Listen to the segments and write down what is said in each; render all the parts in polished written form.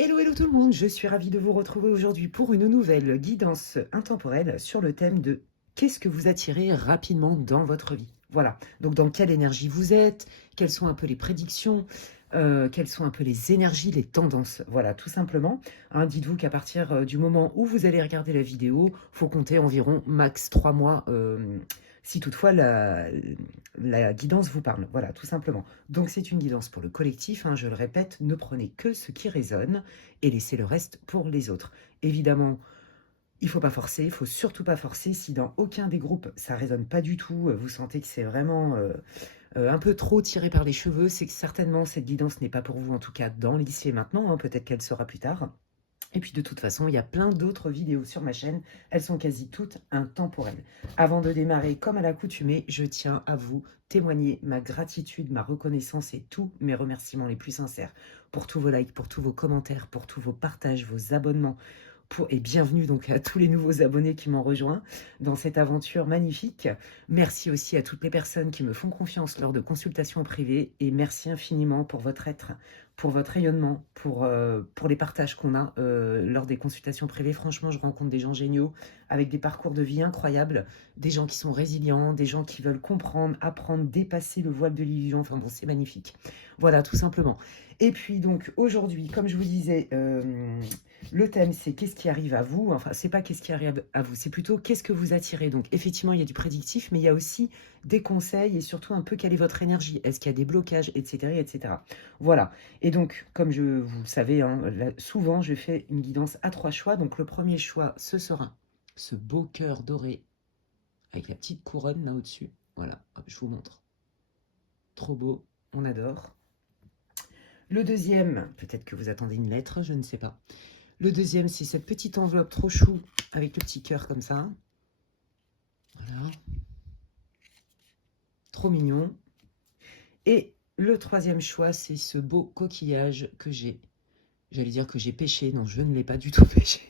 Hello, hello tout le monde, je suis ravie de vous retrouver aujourd'hui pour une nouvelle guidance intemporelle sur le thème de qu'est-ce que vous attirez rapidement dans votre vie. Voilà, donc dans quelle énergie vous êtes, quelles sont un peu les prédictions, quelles sont un peu les énergies, les tendances. Voilà, tout simplement. Hein, dites-vous qu'à partir du moment où vous allez regarder la vidéo, faut compter environ max 3 mois si toutefois la guidance vous parle. Voilà, tout simplement. Donc c'est une guidance pour le collectif, hein, je le répète, ne prenez que ce qui résonne et laissez le reste pour les autres. Évidemment, il ne faut pas forcer, il ne faut surtout pas forcer. Si dans aucun des groupes ça résonne pas du tout, vous sentez que c'est vraiment un peu trop tiré par les cheveux, c'est que certainement cette guidance n'est pas pour vous, en tout cas dans l'ici et maintenant, hein, peut-être qu'elle sera plus tard. Et puis de toute façon, il y a plein d'autres vidéos sur ma chaîne, elles sont quasi toutes intemporelles. Avant de démarrer, comme à l'accoutumée, je tiens à vous témoigner ma gratitude, ma reconnaissance et tous mes remerciements les plus sincères pour tous vos likes, pour tous vos commentaires, pour tous vos partages, vos abonnements, et bienvenue donc à tous les nouveaux abonnés qui m'ont rejoint dans cette aventure magnifique. Merci aussi à toutes les personnes qui me font confiance lors de consultations privées et merci infiniment pour votre être, pour votre rayonnement, pour les partages qu'on a lors des consultations privées. Franchement, je rencontre des gens géniaux avec des parcours de vie incroyables, des gens qui sont résilients, des gens qui veulent comprendre, apprendre, dépasser le voile de l'illusion. Enfin bon, c'est magnifique. Voilà, tout simplement. Et puis donc aujourd'hui, comme je vous disais, le thème c'est qu'est-ce qui arrive à vous. Enfin, c'est pas qu'est-ce qui arrive à vous, c'est plutôt qu'est-ce que vous attirez. Donc effectivement, il y a du prédictif, mais il y a aussi des conseils et surtout un peu quelle est votre énergie. Est-ce qu'il y a des blocages, etc., etc. Voilà. Et donc, comme vous le savez, hein, souvent je fais une guidance à 3 choix. Donc le premier choix, ce sera ce beau cœur doré avec la petite couronne là au-dessus. Voilà, hop, je vous montre. Trop beau, on adore. Le deuxième, peut-être que vous attendez une lettre, je ne sais pas. Le deuxième, c'est cette petite enveloppe trop chou avec le petit cœur comme ça. Voilà. Trop mignon. Et le troisième choix, c'est ce beau coquillage que j'ai. J'allais dire que j'ai pêché. Non, je ne l'ai pas du tout pêché.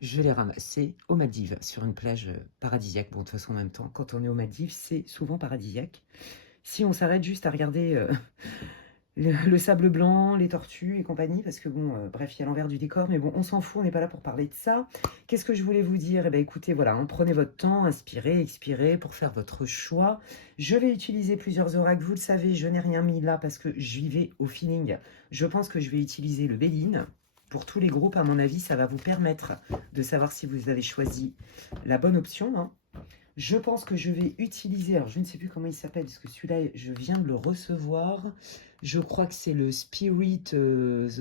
Je l'ai ramassé aux Maldives, sur une plage paradisiaque. Bon, de toute façon, en même temps, quand on est aux Maldives, c'est souvent paradisiaque. Si on s'arrête juste à regarder le sable blanc, les tortues et compagnie, parce que bon, bref, il y a l'envers du décor, mais bon, on s'en fout, on n'est pas là pour parler de ça. Qu'est-ce que je voulais vous dire? Eh bien, écoutez, voilà, hein, prenez votre temps, inspirez, expirez pour faire votre choix. Je vais utiliser plusieurs oracles, vous le savez, je n'ai rien mis là parce que j'y vais au feeling. Je pense que je vais utiliser le Béline. Pour tous les groupes, à mon avis, ça va vous permettre de savoir si vous avez choisi la bonne option, hein. Je pense que je vais utiliser, alors je ne sais plus comment il s'appelle, parce que celui-là, je viens de le recevoir. Je crois que c'est le The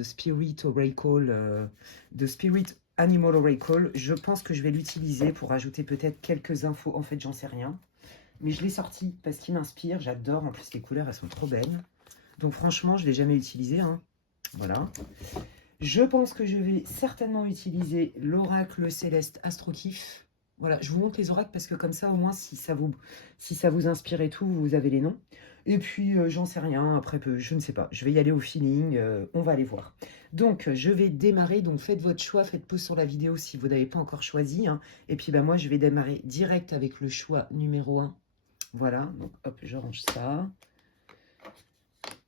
Spirit Oracle, The Spirit Animal Oracle. Je pense que je vais l'utiliser pour ajouter peut-être quelques infos. En fait, j'en sais rien. Mais je l'ai sorti parce qu'il m'inspire. J'adore. En plus, les couleurs, elles sont trop belles. Donc franchement, je ne l'ai jamais utilisé, hein. Voilà. Je pense que je vais certainement utiliser l'oracle céleste Astrokif. Voilà, je vous montre les oracles parce que comme ça, au moins, si ça vous inspire et tout, vous avez les noms. Et puis, j'en sais rien, après, je ne sais pas. Je vais y aller au feeling, on va aller voir. Donc, je vais démarrer. Donc, faites votre choix, faites pause sur la vidéo si vous n'avez pas encore choisi, hein. Et puis, bah, moi, je vais démarrer direct avec le choix numéro 1. Voilà, donc hop, je range ça.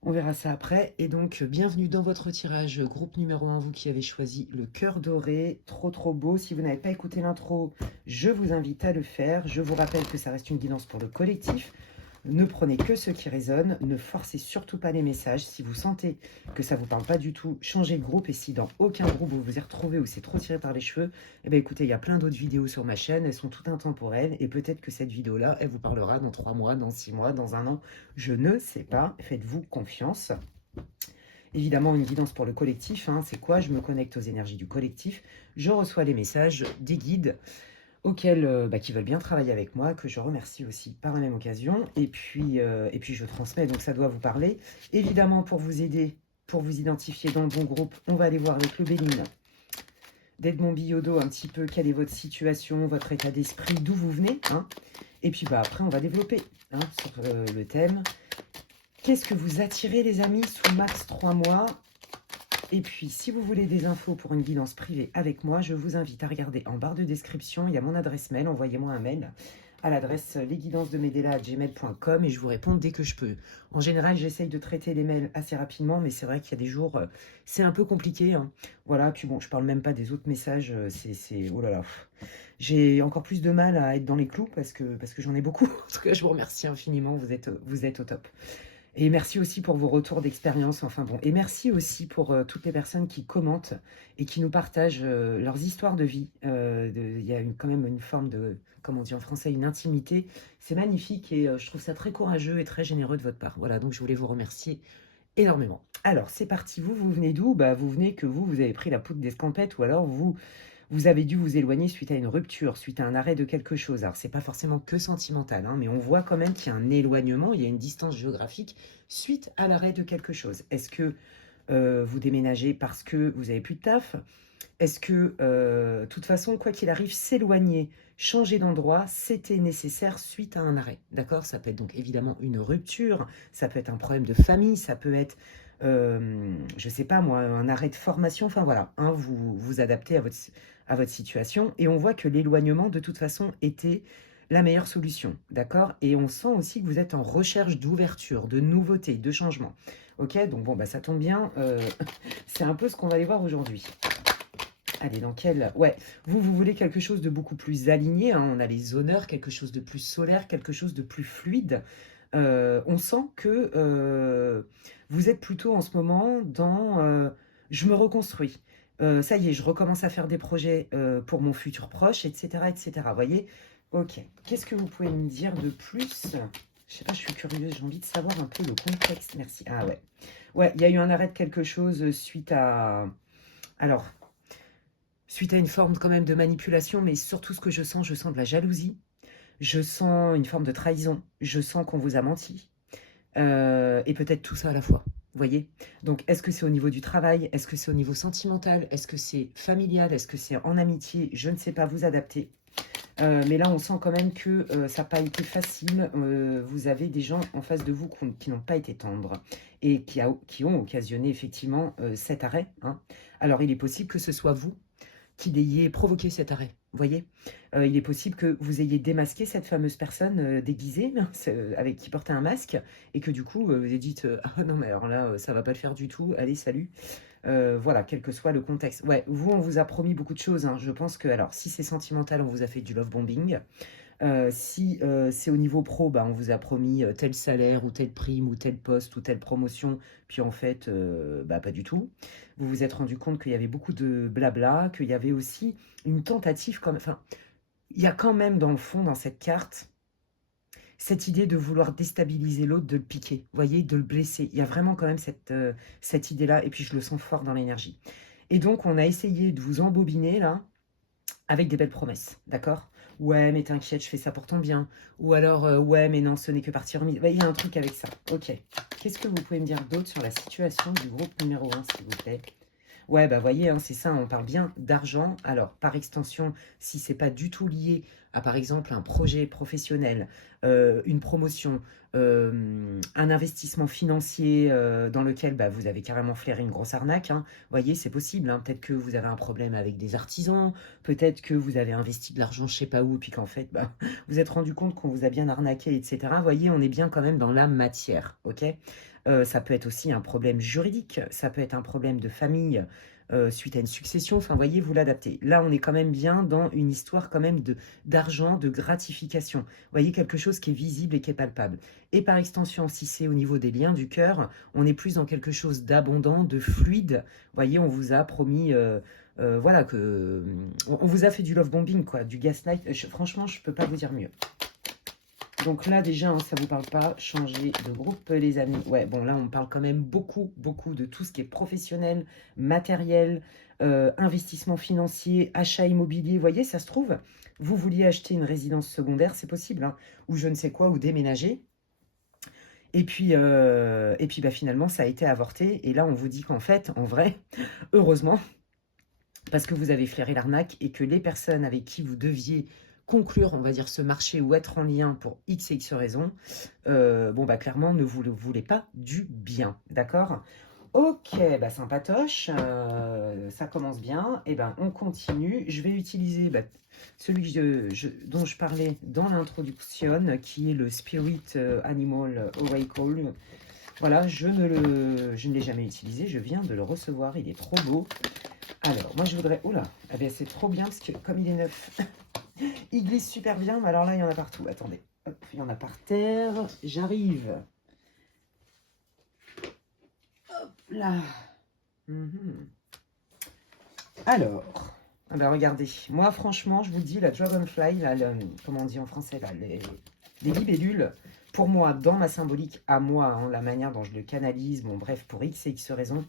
On verra ça après. Et donc, bienvenue dans votre tirage groupe numéro 1, vous qui avez choisi le cœur doré. Trop, trop beau. Si vous n'avez pas écouté l'intro, je vous invite à le faire. Je vous rappelle que ça reste une guidance pour le collectif. Ne prenez que ce qui résonne. Ne forcez surtout pas les messages. Si vous sentez que ça ne vous parle pas du tout, changez de groupe. Et si dans aucun groupe vous vous y retrouvez ou c'est trop tiré par les cheveux, eh bien écoutez, il y a plein d'autres vidéos sur ma chaîne. Elles sont toutes intemporelles. Et peut-être que cette vidéo-là, elle vous parlera dans 3 mois, dans 6 mois, dans 1 an. Je ne sais pas. Faites-vous confiance. Évidemment, une guidance pour le collectif, hein, c'est quoi? Je me connecte aux énergies du collectif. Je reçois les messages des guides qui veulent bien travailler avec moi, que je remercie aussi par la même occasion. Et puis je transmets, donc ça doit vous parler. Évidemment, pour vous aider, pour vous identifier dans le bon groupe, on va aller voir avec le Béline d'Edmond Biodo un petit peu quelle est votre situation, votre état d'esprit, d'où vous venez, hein. Et puis bah, après, on va développer, hein, sur le thème. Qu'est-ce que vous attirez, les amis, sous max 3 mois? Et puis, si vous voulez des infos pour une guidance privée avec moi, je vous invite à regarder en barre de description. Il y a mon adresse mail. Envoyez-moi un mail à l'adresse lesguidancesdemedela@gmail.com et je vous réponds dès que je peux. En général, j'essaye de traiter les mails assez rapidement, mais c'est vrai qu'il y a des jours, c'est un peu compliqué, hein. Voilà, puis bon, je parle même pas des autres messages, oh là là. J'ai encore plus de mal à être dans les clous parce que j'en ai beaucoup. En tout cas, je vous remercie infiniment, vous êtes au top. Et merci aussi pour vos retours d'expérience, enfin bon. Et merci aussi pour toutes les personnes qui commentent et qui nous partagent leurs histoires de vie. Il y a quand même une forme de, comment on dit en français, une intimité. C'est magnifique et je trouve ça très courageux et très généreux de votre part. Voilà, donc je voulais vous remercier énormément. Alors, c'est parti. Vous venez d'où? Bah, vous venez que vous avez pris la poudre d'escampette ou alors vous avez dû vous éloigner suite à une rupture, suite à un arrêt de quelque chose. Alors, c'est pas forcément que sentimental, hein, mais on voit quand même qu'il y a un éloignement, il y a une distance géographique suite à l'arrêt de quelque chose. Est-ce que vous déménagez parce que vous avez plus de taf? Est-ce que, de toute façon, quoi qu'il arrive, s'éloigner, changer d'endroit, c'était nécessaire suite à un arrêt, d'accord? Ça peut être donc évidemment une rupture, ça peut être un problème de famille, ça peut être, je sais pas moi, un arrêt de formation, enfin voilà, hein, vous vous adaptez à votre situation et on voit que l'éloignement, de toute façon, était la meilleure solution, d'accord? Et on sent aussi que vous êtes en recherche d'ouverture, de nouveautés, de changements. Ok, donc bon, bah ça tombe bien, c'est un peu ce qu'on va aller voir aujourd'hui. Allez, dans quel... Ouais, vous voulez quelque chose de beaucoup plus aligné, hein, on a les honneurs, quelque chose de plus solaire, quelque chose de plus fluide. On sent que vous êtes plutôt en ce moment dans je me reconstruis. Ça y est, je recommence à faire des projets pour mon futur proche, etc., etc. Vous voyez? Ok. Qu'est-ce que vous pouvez me dire de plus? Je sais pas, je suis curieuse, j'ai envie de savoir un peu le contexte. Merci. Ah ouais. Ouais, il y a eu un arrêt de quelque chose suite à... Alors, suite à une forme quand même de manipulation, mais surtout ce que je sens de la jalousie. Je sens une forme de trahison. Je sens qu'on vous a menti. Et peut-être tout ça à la fois. Vous voyez? Donc, est-ce que c'est au niveau du travail? Est-ce que c'est au niveau sentimental? Est-ce que c'est familial? Est-ce que c'est en amitié? Je ne sais pas, vous adapter. Mais là, on sent quand même que ça n'a pas été facile. Vous avez des gens en face de vous qui n'ont pas été tendres et qui ont occasionné effectivement cet arrêt, hein. Alors, il est possible que ce soit vous qu'il ayez provoqué cet arrêt. Vous voyez, il est possible que vous ayez démasqué cette fameuse personne déguisée, avec qui portait un masque, et que du coup, vous avez dit ah non, mais alors là, ça va pas le faire du tout, allez, salut. Voilà, quel que soit le contexte. Ouais, vous, on vous a promis beaucoup de choses, hein. Je pense que, alors, si c'est sentimental, on vous a fait du love bombing. Si c'est au niveau pro, bah, on vous a promis tel salaire ou telle prime ou tel poste ou telle promotion, puis en fait, bah, pas du tout. Vous vous êtes rendu compte qu'il y avait beaucoup de blabla, qu'il y avait aussi une tentative, comme, enfin, il y a quand même dans le fond, dans cette carte, cette idée de vouloir déstabiliser l'autre, de le piquer, vous voyez, de le blesser. Il y a vraiment quand même cette idée-là, et puis je le sens fort dans l'énergie. Et donc, on a essayé de vous embobiner, là, avec des belles promesses, d'accord? Ouais, mais t'inquiète, je fais ça pour ton bien. Ou alors, ouais, mais non, ce n'est que partie remise. Il y a un truc avec ça. Ok. Qu'est-ce que vous pouvez me dire d'autre sur la situation du groupe numéro 1, s'il vous plaît? Ouais, bah voyez, hein, c'est ça, on parle bien d'argent. Alors, par extension, si c'est pas du tout lié à, par exemple, un projet professionnel, une promotion, un investissement financier dans lequel bah, vous avez carrément flairé une grosse arnaque, hein, voyez, c'est possible, hein. Peut-être que vous avez un problème avec des artisans, peut-être que vous avez investi de l'argent je sais pas où, puis qu'en fait, bah, vous êtes rendu compte qu'on vous a bien arnaqué, etc. Voyez, on est bien quand même dans la matière, ok? Ça peut être aussi un problème juridique, ça peut être un problème de famille suite à une succession. Enfin, voyez, vous l'adaptez. Là, on est quand même bien dans une histoire quand même d'argent, de gratification. Vous voyez, quelque chose qui est visible et qui est palpable. Et par extension, si c'est au niveau des liens du cœur, on est plus dans quelque chose d'abondant, de fluide. Vous voyez, on vous a promis... voilà, on vous a fait du love bombing, quoi, du gaslight. Franchement, je ne peux pas vous dire mieux. Donc là, déjà, hein, ça ne vous parle pas, changer de groupe, les amis. Ouais, bon, là, on parle quand même beaucoup, beaucoup de tout ce qui est professionnel, matériel, investissement financier, achat immobilier. Vous voyez, ça se trouve, vous vouliez acheter une résidence secondaire, c'est possible, hein, ou je ne sais quoi, ou déménager. Et puis bah, finalement, ça a été avorté. Et là, on vous dit qu'en fait, en vrai, heureusement, parce que vous avez flairé l'arnaque et que les personnes avec qui vous deviez conclure, on va dire, ce marché ou être en lien pour X et X raisons, bon, bah clairement, ne voulez pas du bien, d'accord? Ok, bah sympatoche. ça commence bien. Et ben, on continue. Je vais utiliser celui dont je parlais dans l'introduction, qui est le Spirit Animal Oracle. Voilà, je ne l'ai jamais utilisé. Je viens de le recevoir. Il est trop beau. Alors, moi, je voudrais... Oula, eh bien, c'est trop bien parce que comme il est neuf, il glisse super bien. Mais alors là, il y en a partout. Attendez. Hop, il y en a par terre. J'arrive. Hop là. Alors, ah ben regardez, moi franchement, je vous dis, la Dragonfly, là, comment on dit en français, là, les libellules, pour moi, dans ma symbolique, à moi, hein, la manière dont je le canalise, bon bref, pour X et X raisons,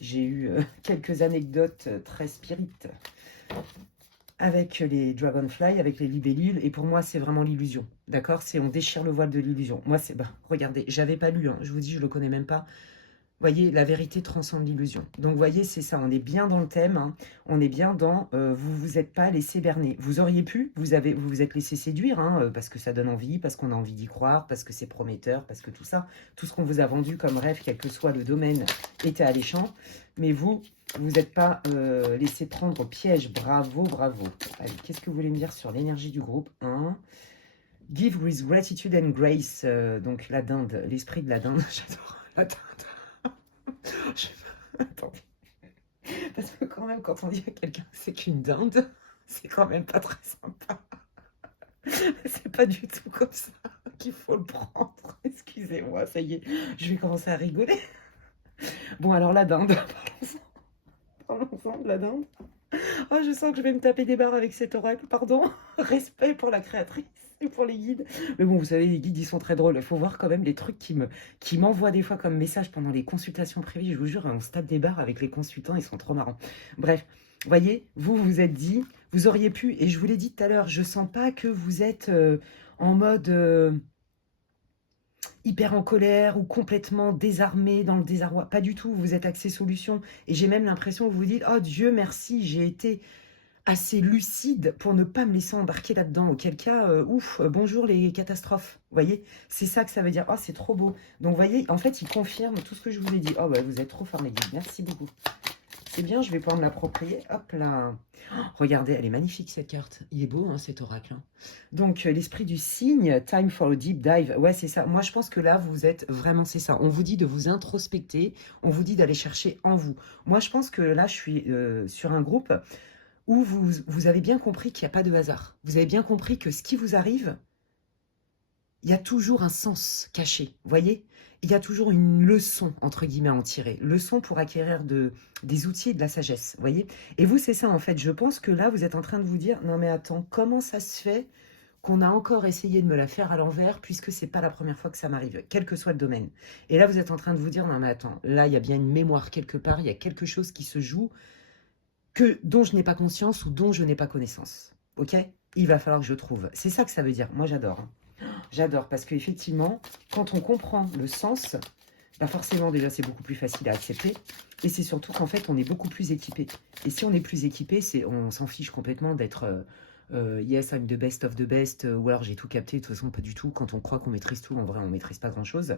j'ai eu quelques anecdotes très spirites avec les Dragonfly, avec les libellules, et pour moi, c'est vraiment l'illusion, d'accord? C'est on déchire le voile de l'illusion. Moi, c'est, regardez, j'avais pas lu, hein, je vous dis, je le connais même pas. Voyez, la vérité transcende l'illusion. Donc, voyez, c'est ça, on est bien dans le thème, hein. On est bien dans vous vous êtes pas laissé berner. Vous auriez pu, vous vous êtes laissé séduire, hein, parce que ça donne envie, parce qu'on a envie d'y croire, parce que c'est prometteur, parce que tout ça, tout ce qu'on vous a vendu comme rêve, quel que soit le domaine, était alléchant. Mais vous n'êtes pas laissé prendre au piège. Bravo, bravo. Allez, qu'est-ce que vous voulez me dire sur l'énergie du groupe 1? Give with gratitude and grace. Donc, la dinde, l'esprit de la dinde. J'adore la dinde. Attendez. Parce que quand même, quand on dit à quelqu'un que c'est qu'une dinde, c'est quand même pas très sympa. C'est pas du tout comme ça qu'il faut le prendre. Excusez-moi, ça y est, je vais commencer à rigoler. Bon, alors la dinde, parlons-en de la dinde. Oh, je sens que je vais me taper des barres avec cet oracle, pardon. Respect pour la créatrice et pour les guides. Mais bon, vous savez, les guides, ils sont très drôles. Il faut voir quand même les trucs qui m'envoient des fois comme message pendant les consultations privées. Je vous jure, on se tape des barres avec les consultants, ils sont trop marrants. Bref, voyez, vous vous êtes dit, vous auriez pu, et je vous l'ai dit tout à l'heure, je sens pas que vous êtes en mode... hyper en colère ou complètement désarmé dans le désarroi. Pas du tout, vous êtes axé solution. Et j'ai même l'impression que vous vous dites, oh Dieu merci, j'ai été assez lucide pour ne pas me laisser embarquer là-dedans. Auquel cas, ouf, bonjour les catastrophes. Vous voyez, c'est ça que ça veut dire. Oh, c'est trop beau. Donc, vous voyez, en fait, il confirme tout ce que je vous ai dit. Oh, bah, vous êtes trop fort, les guides. Merci beaucoup. C'est bien, je vais pouvoir me l'approprier. Hop là. Oh, regardez, elle est magnifique cette carte. Il est beau, hein, cet oracle. Hein. Donc, l'esprit du cygne, time for a deep dive. Ouais, c'est ça. Moi, je pense que là, vous êtes vraiment, c'est ça. On vous dit de vous introspecter. On vous dit d'aller chercher en vous. Moi, je pense que là, je suis sur un groupe où vous avez bien compris qu'il n'y a pas de hasard. Vous avez bien compris que ce qui vous arrive, il y a toujours un sens caché, vous voyez? Il y a toujours une leçon, entre guillemets, à en tirer. Leçon pour acquérir des outils et de la sagesse, vous voyez? Et vous, c'est ça, en fait. Je pense que là, vous êtes en train de vous dire, non mais attends, comment ça se fait qu'on a encore essayé de me la faire à l'envers, puisque c'est pas la première fois que ça m'arrive, quel que soit le domaine. Et là, vous êtes en train de vous dire, non mais attends, là, il y a bien une mémoire quelque part, il y a quelque chose qui se joue, dont je n'ai pas conscience ou dont je n'ai pas connaissance. Ok? Il va falloir que je trouve. C'est ça que ça veut dire. Moi, j'adore. Hein. J'adore parce qu'effectivement, quand on comprend le sens, forcément, déjà, c'est beaucoup plus facile à accepter. Et c'est surtout qu'en fait, on est beaucoup plus équipé. Et si on est plus équipé, on s'en fiche complètement d'être yes, I'm the best of the best, ou alors j'ai tout capté. De toute façon, pas du tout. Quand on croit qu'on maîtrise tout, en vrai, on maîtrise pas grand-chose.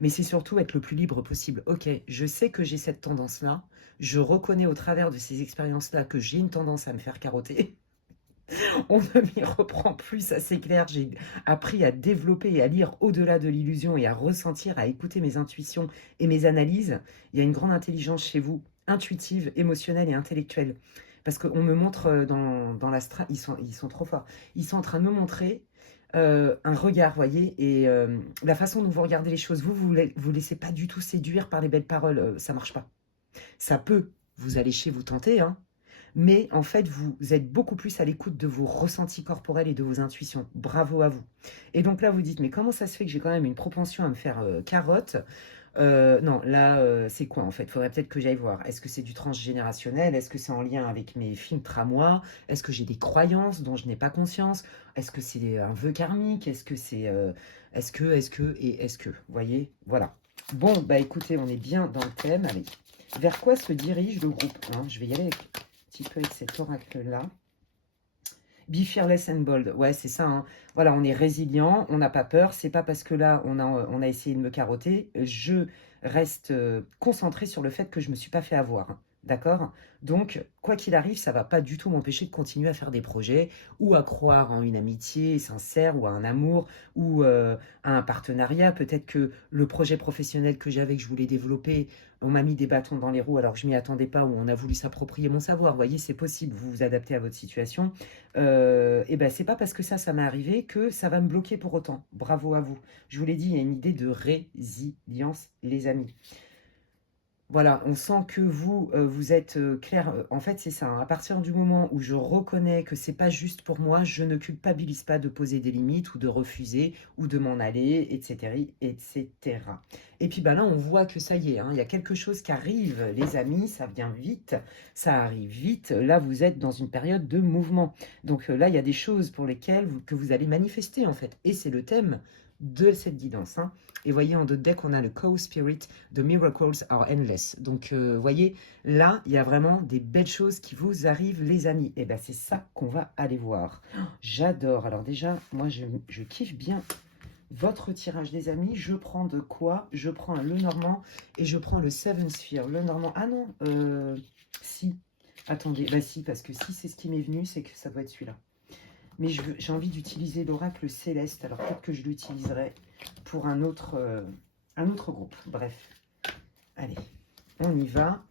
Mais c'est surtout être le plus libre possible. Ok, je sais que j'ai cette tendance-là. Je reconnais au travers de ces expériences-là que j'ai une tendance à me faire carotter. On ne m'y reprend plus, ça c'est clair. J'ai appris à développer et à lire au-delà de l'illusion et à ressentir, à écouter mes intuitions et mes analyses. Il y a une grande intelligence chez vous, intuitive, émotionnelle et intellectuelle. Parce qu'on me montre dans l'astral, ils sont trop forts. Ils sont en train de me montrer un regard, voyez, et la façon dont vous regardez les choses. Vous laissez pas du tout séduire par les belles paroles, ça marche pas. Ça peut vous allécher, vous tenter, hein, mais en fait, vous êtes beaucoup plus à l'écoute de vos ressentis corporels et de vos intuitions. Bravo à vous. Et donc là, vous dites, mais comment ça se fait que j'ai quand même une propension à me faire carotte? Non, là, c'est quoi en fait? Il faudrait peut-être que j'aille voir. Est-ce que c'est du transgénérationnel? Est-ce que c'est en lien avec mes filtres à moi? Est-ce que j'ai des croyances dont je n'ai pas conscience? Est-ce que c'est un vœu karmique? Est-ce que c'est... est-ce que? Vous voyez? Voilà. Bon, bah écoutez, on est bien dans le thème. Allez. Vers quoi se dirige le groupe 1? Je vais y aller avec, un petit peu avec cet oracle-là. Be fearless and bold. Ouais, c'est ça. Hein. Voilà, on est résilient, on n'a pas peur. C'est pas parce que là, on a essayé de me carotter. Je reste concentrée sur le fait que je ne me suis pas fait avoir. Hein. D'accord? Donc, quoi qu'il arrive, ça ne va pas du tout m'empêcher de continuer à faire des projets ou à croire en une amitié sincère ou à un amour ou à un partenariat. Peut-être que le projet professionnel que j'avais, que je voulais développer, on m'a mis des bâtons dans les roues alors que je m'y attendais pas ou on a voulu s'approprier mon savoir. Vous voyez, c'est possible, vous vous adaptez à votre situation. Et ben, c'est pas parce que ça m'est arrivé que ça va me bloquer pour autant. Bravo à vous. Je vous l'ai dit, il y a une idée de résilience, les amis. Voilà, on sent que vous, vous êtes clair. En fait, c'est ça, hein. À partir du moment où je reconnais que c'est pas juste pour moi, je ne culpabilise pas de poser des limites ou de refuser ou de m'en aller, etc., etc. Et puis bah là, on voit que ça y est, hein, il y a quelque chose qui arrive, les amis, ça vient vite, ça arrive vite. Là, vous êtes dans une période de mouvement. Donc là, il y a des choses pour lesquelles que vous allez manifester, en fait. Et c'est le thème de cette guidance, hein. Et voyez, en deux decks, on a le Co-Spirit, The Miracles are Endless. Donc, voyez, là, il y a vraiment des belles choses qui vous arrivent, les amis. Et bien, c'est ça qu'on va aller voir. Oh, j'adore. Alors déjà, moi, je kiffe bien votre tirage, les amis. Je prends de quoi? Je prends le Normand et je prends le Seven Sphere. Le Normand, ah non, si. Attendez, bah si, parce que si c'est ce qui m'est venu, c'est que ça doit être celui-là. Mais j'ai envie d'utiliser l'oracle céleste, alors peut-être que je l'utiliserai pour un autre groupe. Bref, allez, on y va.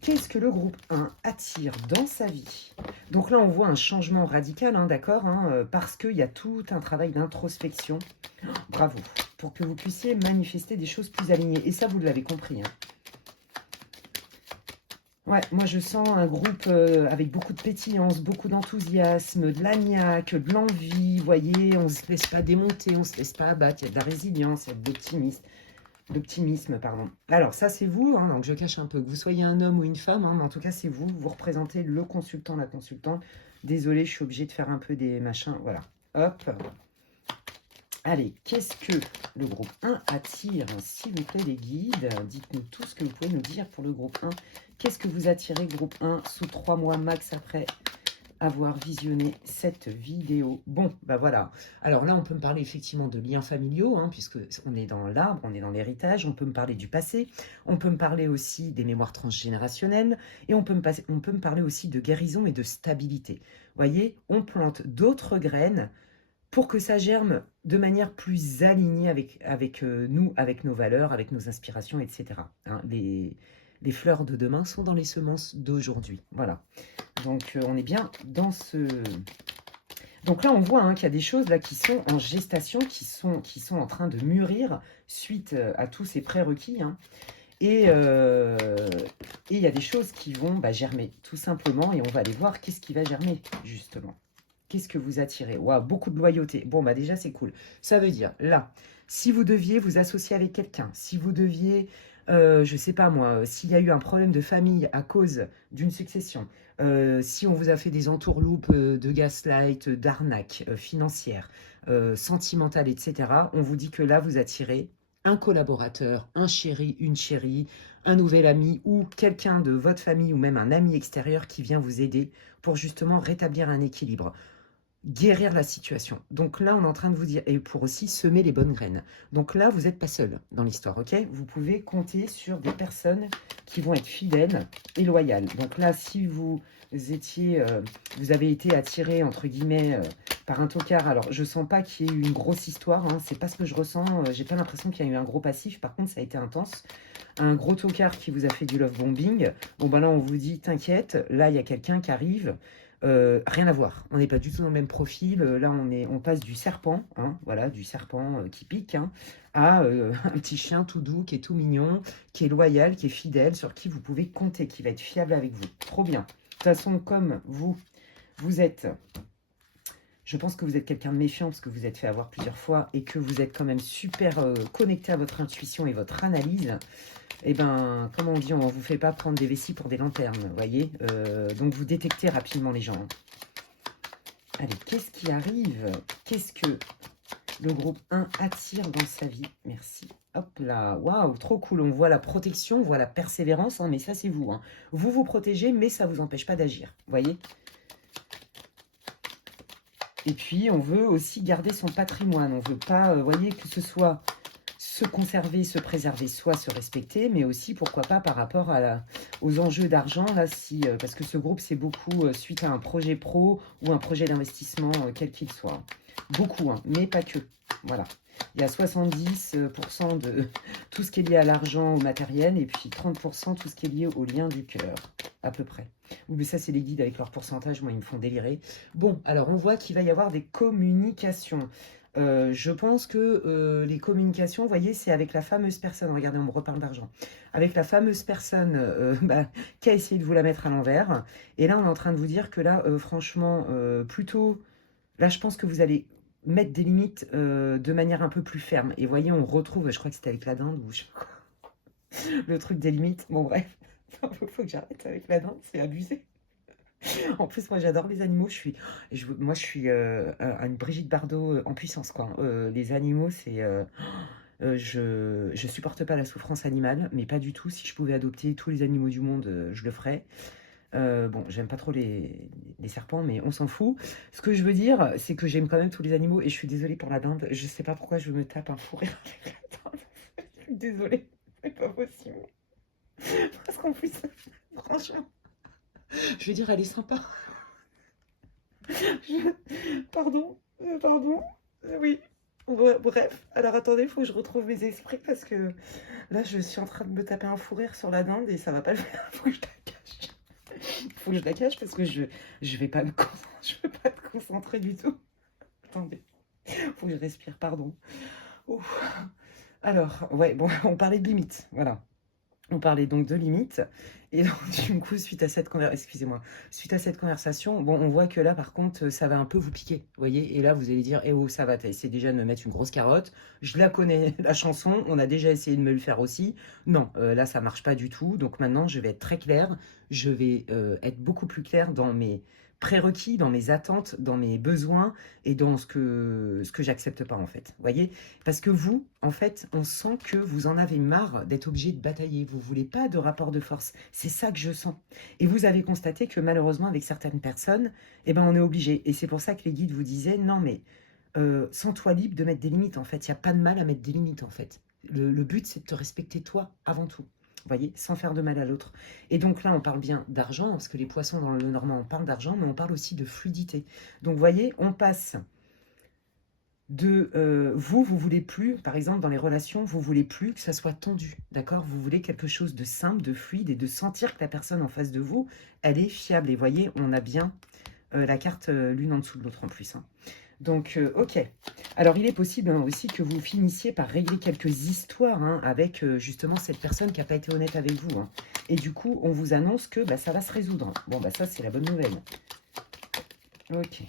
Qu'est-ce que le groupe 1 attire dans sa vie? Donc là, on voit un changement radical, hein, d'accord, hein, parce qu'il y a tout un travail d'introspection. Bravo, pour que vous puissiez manifester des choses plus alignées. Et ça, vous l'avez compris, hein. Ouais, moi je sens un groupe avec beaucoup de pétillance, beaucoup d'enthousiasme, de la niaque, de l'envie, vous voyez, on ne se laisse pas démonter, on ne se laisse pas abattre, il y a de la résilience, il y a de l'optimisme, pardon. Alors ça c'est vous, hein, donc je cache un peu, que vous soyez un homme ou une femme, hein, mais en tout cas c'est vous, vous représentez le consultant, la consultante. Désolée, je suis obligée de faire un peu des machins, voilà. Hop. Allez, qu'est-ce que le groupe 1 attire? S'il vous plaît, les guides, dites-nous tout ce que vous pouvez nous dire pour le groupe 1. Qu'est-ce que vous attirez, groupe 1, sous 3 mois max après avoir visionné cette vidéo? Bon, bah voilà. Alors là, on peut me parler effectivement de liens familiaux, hein, puisque on est dans l'arbre, on est dans l'héritage. On peut me parler du passé. On peut me parler aussi des mémoires transgénérationnelles. Et on peut me parler aussi de guérison et de stabilité. Vous voyez, on plante d'autres graines pour que ça germe de manière plus alignée avec nous, avec nos valeurs, avec nos inspirations, etc. Hein, les fleurs de demain sont dans les semences d'aujourd'hui. Voilà. Donc, on est bien dans ce... Donc là, on voit hein, qu'il y a des choses là qui sont en gestation, qui sont en train de mûrir suite à tous ces prérequis. Hein. Et il y a des choses qui vont germer, tout simplement. Et on va aller voir qu'est-ce qui va germer, justement. Qu'est-ce que vous attirez? Waouh, beaucoup de loyauté. Bon, bah déjà, c'est cool. Ça veut dire, là, si vous deviez vous associer avec quelqu'un, si vous deviez, je sais pas moi, s'il y a eu un problème de famille à cause d'une succession, si on vous a fait des entourloupes de gaslight, d'arnaque financière, sentimentale, etc., on vous dit que là, vous attirez un collaborateur, un chéri, une chérie, un nouvel ami ou quelqu'un de votre famille ou même un ami extérieur qui vient vous aider pour justement rétablir un équilibre, guérir la situation. Donc là, on est en train de vous dire, et pour aussi semer les bonnes graines. Donc là, vous n'êtes pas seul dans l'histoire, ok? Vous pouvez compter sur des personnes qui vont être fidèles et loyales. Donc là, si vous étiez, vous avez été attiré, entre guillemets, par un tocard, alors je sens pas qu'il y ait eu une grosse histoire, hein, c'est pas ce que je ressens, j'ai pas l'impression qu'il y a eu un gros passif, par contre ça a été intense. Un gros tocard qui vous a fait du love bombing, bon ben là on vous dit, t'inquiète, là il y a quelqu'un qui arrive, rien à voir, on n'est pas du tout dans le même profil. Là on passe du serpent, hein, voilà, du serpent qui pique, hein, à un petit chien tout doux, qui est tout mignon, qui est loyal, qui est fidèle, sur qui vous pouvez compter, qui va être fiable avec vous. Trop bien. De toute façon, comme vous êtes, je pense que vous êtes quelqu'un de méfiant, parce que vous êtes fait avoir plusieurs fois, et que vous êtes quand même super connecté à votre intuition et votre analyse. Eh ben, comment on dit, on ne vous fait pas prendre des vessies pour des lanternes, vous voyez. Donc, vous détectez rapidement les gens. Allez, qu'est-ce qui arrive? Qu'est-ce que le groupe 1 attire dans sa vie? Merci. Hop là, waouh, trop cool. On voit la protection, on voit la persévérance, hein, mais ça, c'est vous. Hein. Vous vous protégez, mais ça ne vous empêche pas d'agir, vous voyez. Et puis, on veut aussi garder son patrimoine. On ne veut pas, vous voyez, que ce soit se conserver, se préserver, soit se respecter, mais aussi, pourquoi pas, par rapport aux enjeux d'argent, là, parce que ce groupe, c'est beaucoup suite à un projet pro ou un projet d'investissement, quel qu'il soit. Beaucoup, hein, mais pas que. Voilà. Il y a 70% de tout ce qui est lié à l'argent, au matériel, et puis 30% tout ce qui est lié au lien du cœur, à peu près. Oui, mais ça, c'est les guides avec leur pourcentage, moi, ils me font délirer. Bon, alors, on voit qu'il va y avoir des communications. Je pense que les communications, vous voyez, c'est avec la fameuse personne, regardez, on me reparle d'argent, avec la fameuse personne qui a essayé de vous la mettre à l'envers. Et là, on est en train de vous dire que là, franchement, plutôt, là, je pense que vous allez mettre des limites de manière un peu plus ferme. Et vous voyez, on retrouve, je crois que c'était avec la dinde, ou je sais pas quoi, le truc des limites. Bon, bref, faut que j'arrête avec la dinde, c'est abusé. En plus, moi, j'adore les animaux. Moi, je suis une Brigitte Bardot en puissance, quoi. Les animaux, c'est... je supporte pas la souffrance animale, mais pas du tout. Si je pouvais adopter tous les animaux du monde, je le ferais. Bon, j'aime pas trop les serpents, mais on s'en fout. Ce que je veux dire, c'est que j'aime quand même tous les animaux, et je suis désolée pour la dinde. Je sais pas pourquoi je me tape un fou rire avec la dinde. Je suis désolée, c'est pas possible. Parce qu'en plus, franchement, je veux dire, elle est sympa. Pardon, pardon, oui. Bref, alors attendez, il faut que je retrouve mes esprits parce que là, je suis en train de me taper un fou rire sur la dinde et ça va pas le faire. Faut que je la cache. Faut que je la cache parce que je vais pas me concentrer, je vais pas me concentrer du tout. Attendez, faut que je respire, pardon. Ouf. Alors, ouais, bon, on parlait de limites, voilà. On parlait donc de limites. Et donc, du coup, suite à cette conversation, bon, on voit que là, par contre, ça va un peu vous piquer, vous voyez. Et là, vous allez dire, eh oh, ça va, t'as essayé déjà de me mettre une grosse carotte. Je la connais, la chanson, on a déjà essayé de me le faire aussi. Non, là, ça marche pas du tout. Donc maintenant, je vais être très claire. Je vais être beaucoup plus claire dans mes prérequis, dans mes attentes, dans mes besoins et dans ce que j'accepte pas, en fait. Vous voyez? Parce que vous, en fait, on sent que vous en avez marre d'être obligé de batailler. Vous voulez pas de rapport de force. C'est ça que je sens. Et vous avez constaté que malheureusement, avec certaines personnes, eh ben, on est obligé. Et c'est pour ça que les guides vous disaient, non mais, sens-toi libre de mettre des limites, en fait. Il n'y a pas de mal à mettre des limites, en fait. Le but, c'est de te respecter toi avant tout. Vous voyez, sans faire de mal à l'autre. Et donc là, on parle bien d'argent, parce que les poissons dans le normand, on parle d'argent, mais on parle aussi de fluidité. Donc, vous voyez, on passe de vous voulez plus, par exemple, dans les relations, vous voulez plus que ça soit tendu, d'accord? Vous voulez quelque chose de simple, de fluide, et de sentir que la personne en face de vous, elle est fiable. Et vous voyez, on a bien la carte l'une en dessous de l'autre en plus, hein. Donc, ok. Alors, il est possible aussi que vous finissiez par régler quelques histoires hein, avec justement cette personne qui n'a pas été honnête avec vous, hein. Et du coup, on vous annonce que bah, ça va se résoudre. Bon, bah ça, c'est la bonne nouvelle. Ok.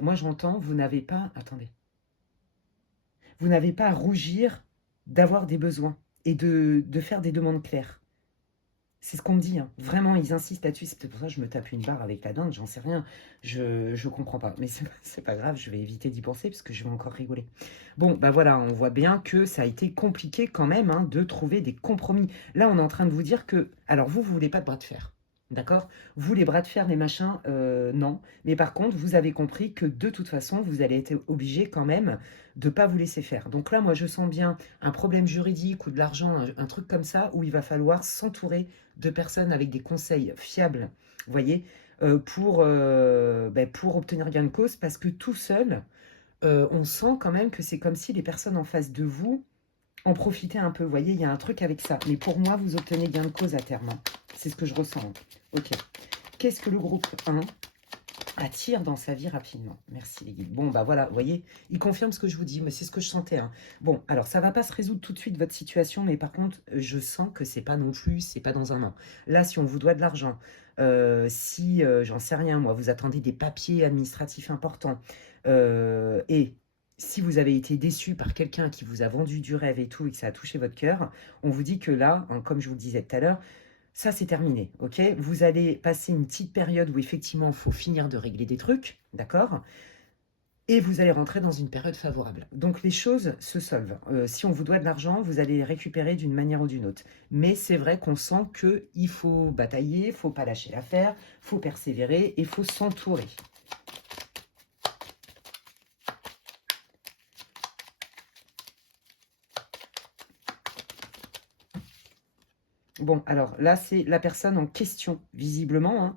Moi, j'entends, vous n'avez pas... Attendez. Vous n'avez pas à rougir d'avoir des besoins et de faire des demandes claires. C'est ce qu'on me dit, hein. Vraiment, ils insistent là-dessus. C'est pour ça que je me tape une barre avec la dinde, j'en sais rien. Je comprends pas. Mais c'est pas grave, je vais éviter d'y penser parce que je vais encore rigoler. Bon, bah voilà, on voit bien que ça a été compliqué quand même hein, de trouver des compromis. Là, on est en train de vous dire que... Alors, vous voulez pas de bras de fer. D'accord? Vous, les bras de fer, les machins, non. Mais par contre, vous avez compris que de toute façon, vous allez être obligé quand même de ne pas vous laisser faire. Donc là, moi, je sens bien un problème juridique ou de l'argent, un truc comme ça, où il va falloir s'entourer de personnes avec des conseils fiables, vous voyez, pour obtenir gain de cause, parce que tout seul, on sent quand même que c'est comme si les personnes en face de vous en profitaient un peu. Vous voyez, il y a un truc avec ça. Mais pour moi, vous obtenez gain de cause à terme, hein. C'est ce que je ressens, hein. Ok. Qu'est-ce que le groupe 1 attire dans sa vie rapidement? Merci les guides. Bon, bah voilà, vous voyez, il confirme ce que je vous dis, mais c'est ce que je sentais, hein. Bon, alors ça va pas se résoudre tout de suite votre situation, mais par contre, je sens que c'est pas non plus, c'est pas dans un an. Là, si on vous doit de l'argent, si, j'en sais rien, moi, vous attendez des papiers administratifs importants, et si vous avez été déçu par quelqu'un qui vous a vendu du rêve et tout, et que ça a touché votre cœur, on vous dit que là, hein, comme je vous le disais tout à l'heure, ça, c'est terminé, ok? Vous allez passer une petite période où effectivement, il faut finir de régler des trucs, d'accord? Et vous allez rentrer dans une période favorable. Donc, les choses se solvent. Si on vous doit de l'argent, vous allez les récupérer d'une manière ou d'une autre. Mais c'est vrai qu'on sent qu'il faut batailler, il ne faut pas lâcher l'affaire, il faut persévérer et il faut s'entourer. Bon, alors là, c'est la personne en question, visiblement, hein.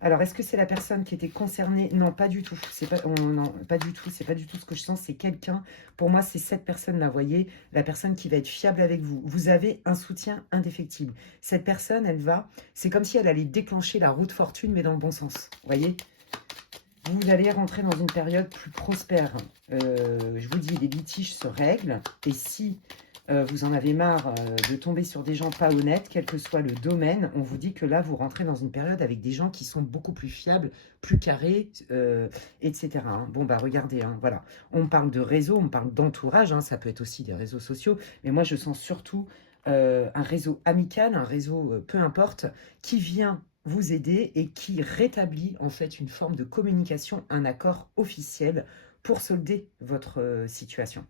Alors, est-ce que c'est la personne qui était concernée? Non, pas du tout. C'est pas, non, pas du tout. C'est pas du tout ce que je sens. C'est quelqu'un. Pour moi, c'est cette personne-là. Voyez, la personne qui va être fiable avec vous. Vous avez un soutien indéfectible. Cette personne, elle va. C'est comme si elle allait déclencher la roue de fortune, mais dans le bon sens. Voyez, vous allez rentrer dans une période plus prospère. Je vous dis, les litiges se règlent. Et si vous en avez marre de tomber sur des gens pas honnêtes, quel que soit le domaine, on vous dit que là, vous rentrez dans une période avec des gens qui sont beaucoup plus fiables, plus carrés, etc. Hein. Bon, bah regardez, hein, voilà. On parle de réseau, on parle d'entourage, hein, ça peut être aussi des réseaux sociaux, mais moi, je sens surtout un réseau amical, un réseau, peu importe, qui vient vous aider et qui rétablit en fait une forme de communication, un accord officiel pour solder votre situation.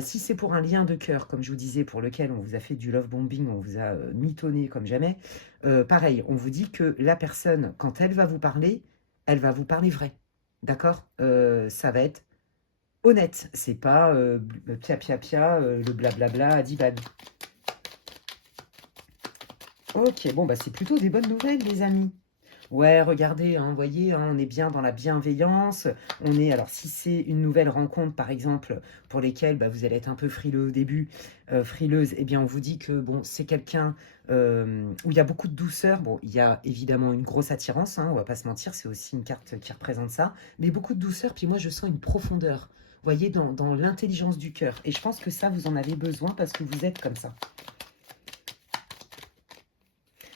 Si c'est pour un lien de cœur, comme je vous disais, pour lequel on vous a fait du love bombing, on vous a mitonné comme jamais, pareil, on vous dit que la personne, quand elle va vous parler vrai. D'accord. Ça va être honnête. C'est pas pia pia pia, le blablabla à 10 balles. Ok, bon, bah c'est plutôt des bonnes nouvelles, les amis. Ouais, regardez, hein, voyez, hein, on est bien dans la bienveillance. On est, alors si c'est une nouvelle rencontre, par exemple, pour lesquelles bah, vous allez être un peu frileux au début, frileuse, eh bien on vous dit que bon, c'est quelqu'un où il y a beaucoup de douceur. Bon, il y a évidemment une grosse attirance, hein, on va pas se mentir, c'est aussi une carte qui représente ça, mais beaucoup de douceur, puis moi je sens une profondeur, voyez, dans l'intelligence du cœur. Et je pense que ça, vous en avez besoin parce que vous êtes comme ça.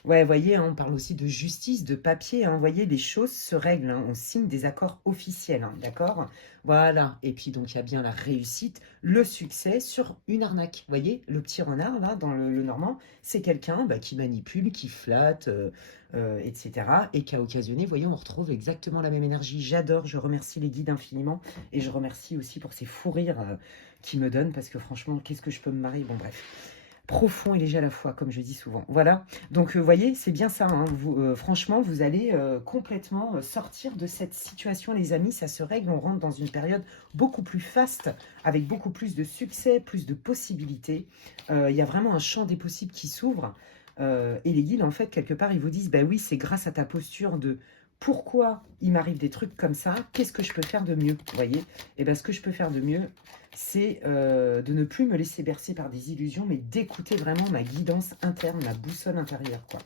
Ouais, voyez, hein, on parle aussi de justice, de papier, hein, voyez, les choses se règlent, hein, on signe des accords officiels, hein, d'accord? Voilà, et puis donc il y a bien la réussite, le succès sur une arnaque. Voyez, le petit renard, là, dans le normand, c'est quelqu'un bah, qui manipule, qui flatte, etc. Et qui a occasionné, voyez, on retrouve exactement la même énergie. J'adore, je remercie les guides infiniment, et je remercie aussi pour ces fous rires qu'ils me donnent, parce que franchement, qu'est-ce que je peux me marier? Bon, bref. Profond et léger à la fois, comme je dis souvent. Voilà, donc vous voyez, c'est bien ça. Hein. Vous, franchement, vous allez complètement sortir de cette situation, les amis. Ça se règle, on rentre dans une période beaucoup plus faste, avec beaucoup plus de succès, plus de possibilités. Il y a vraiment un champ des possibles qui s'ouvre. Et les guides, en fait, quelque part, ils vous disent, bah oui, c'est grâce à ta posture de pourquoi il m'arrive des trucs comme ça, qu'est-ce que je peux faire de mieux, vous voyez? Et bien, ce que je peux faire de mieux, c'est de ne plus me laisser bercer par des illusions, mais d'écouter vraiment ma guidance interne, ma boussole intérieure, quoi.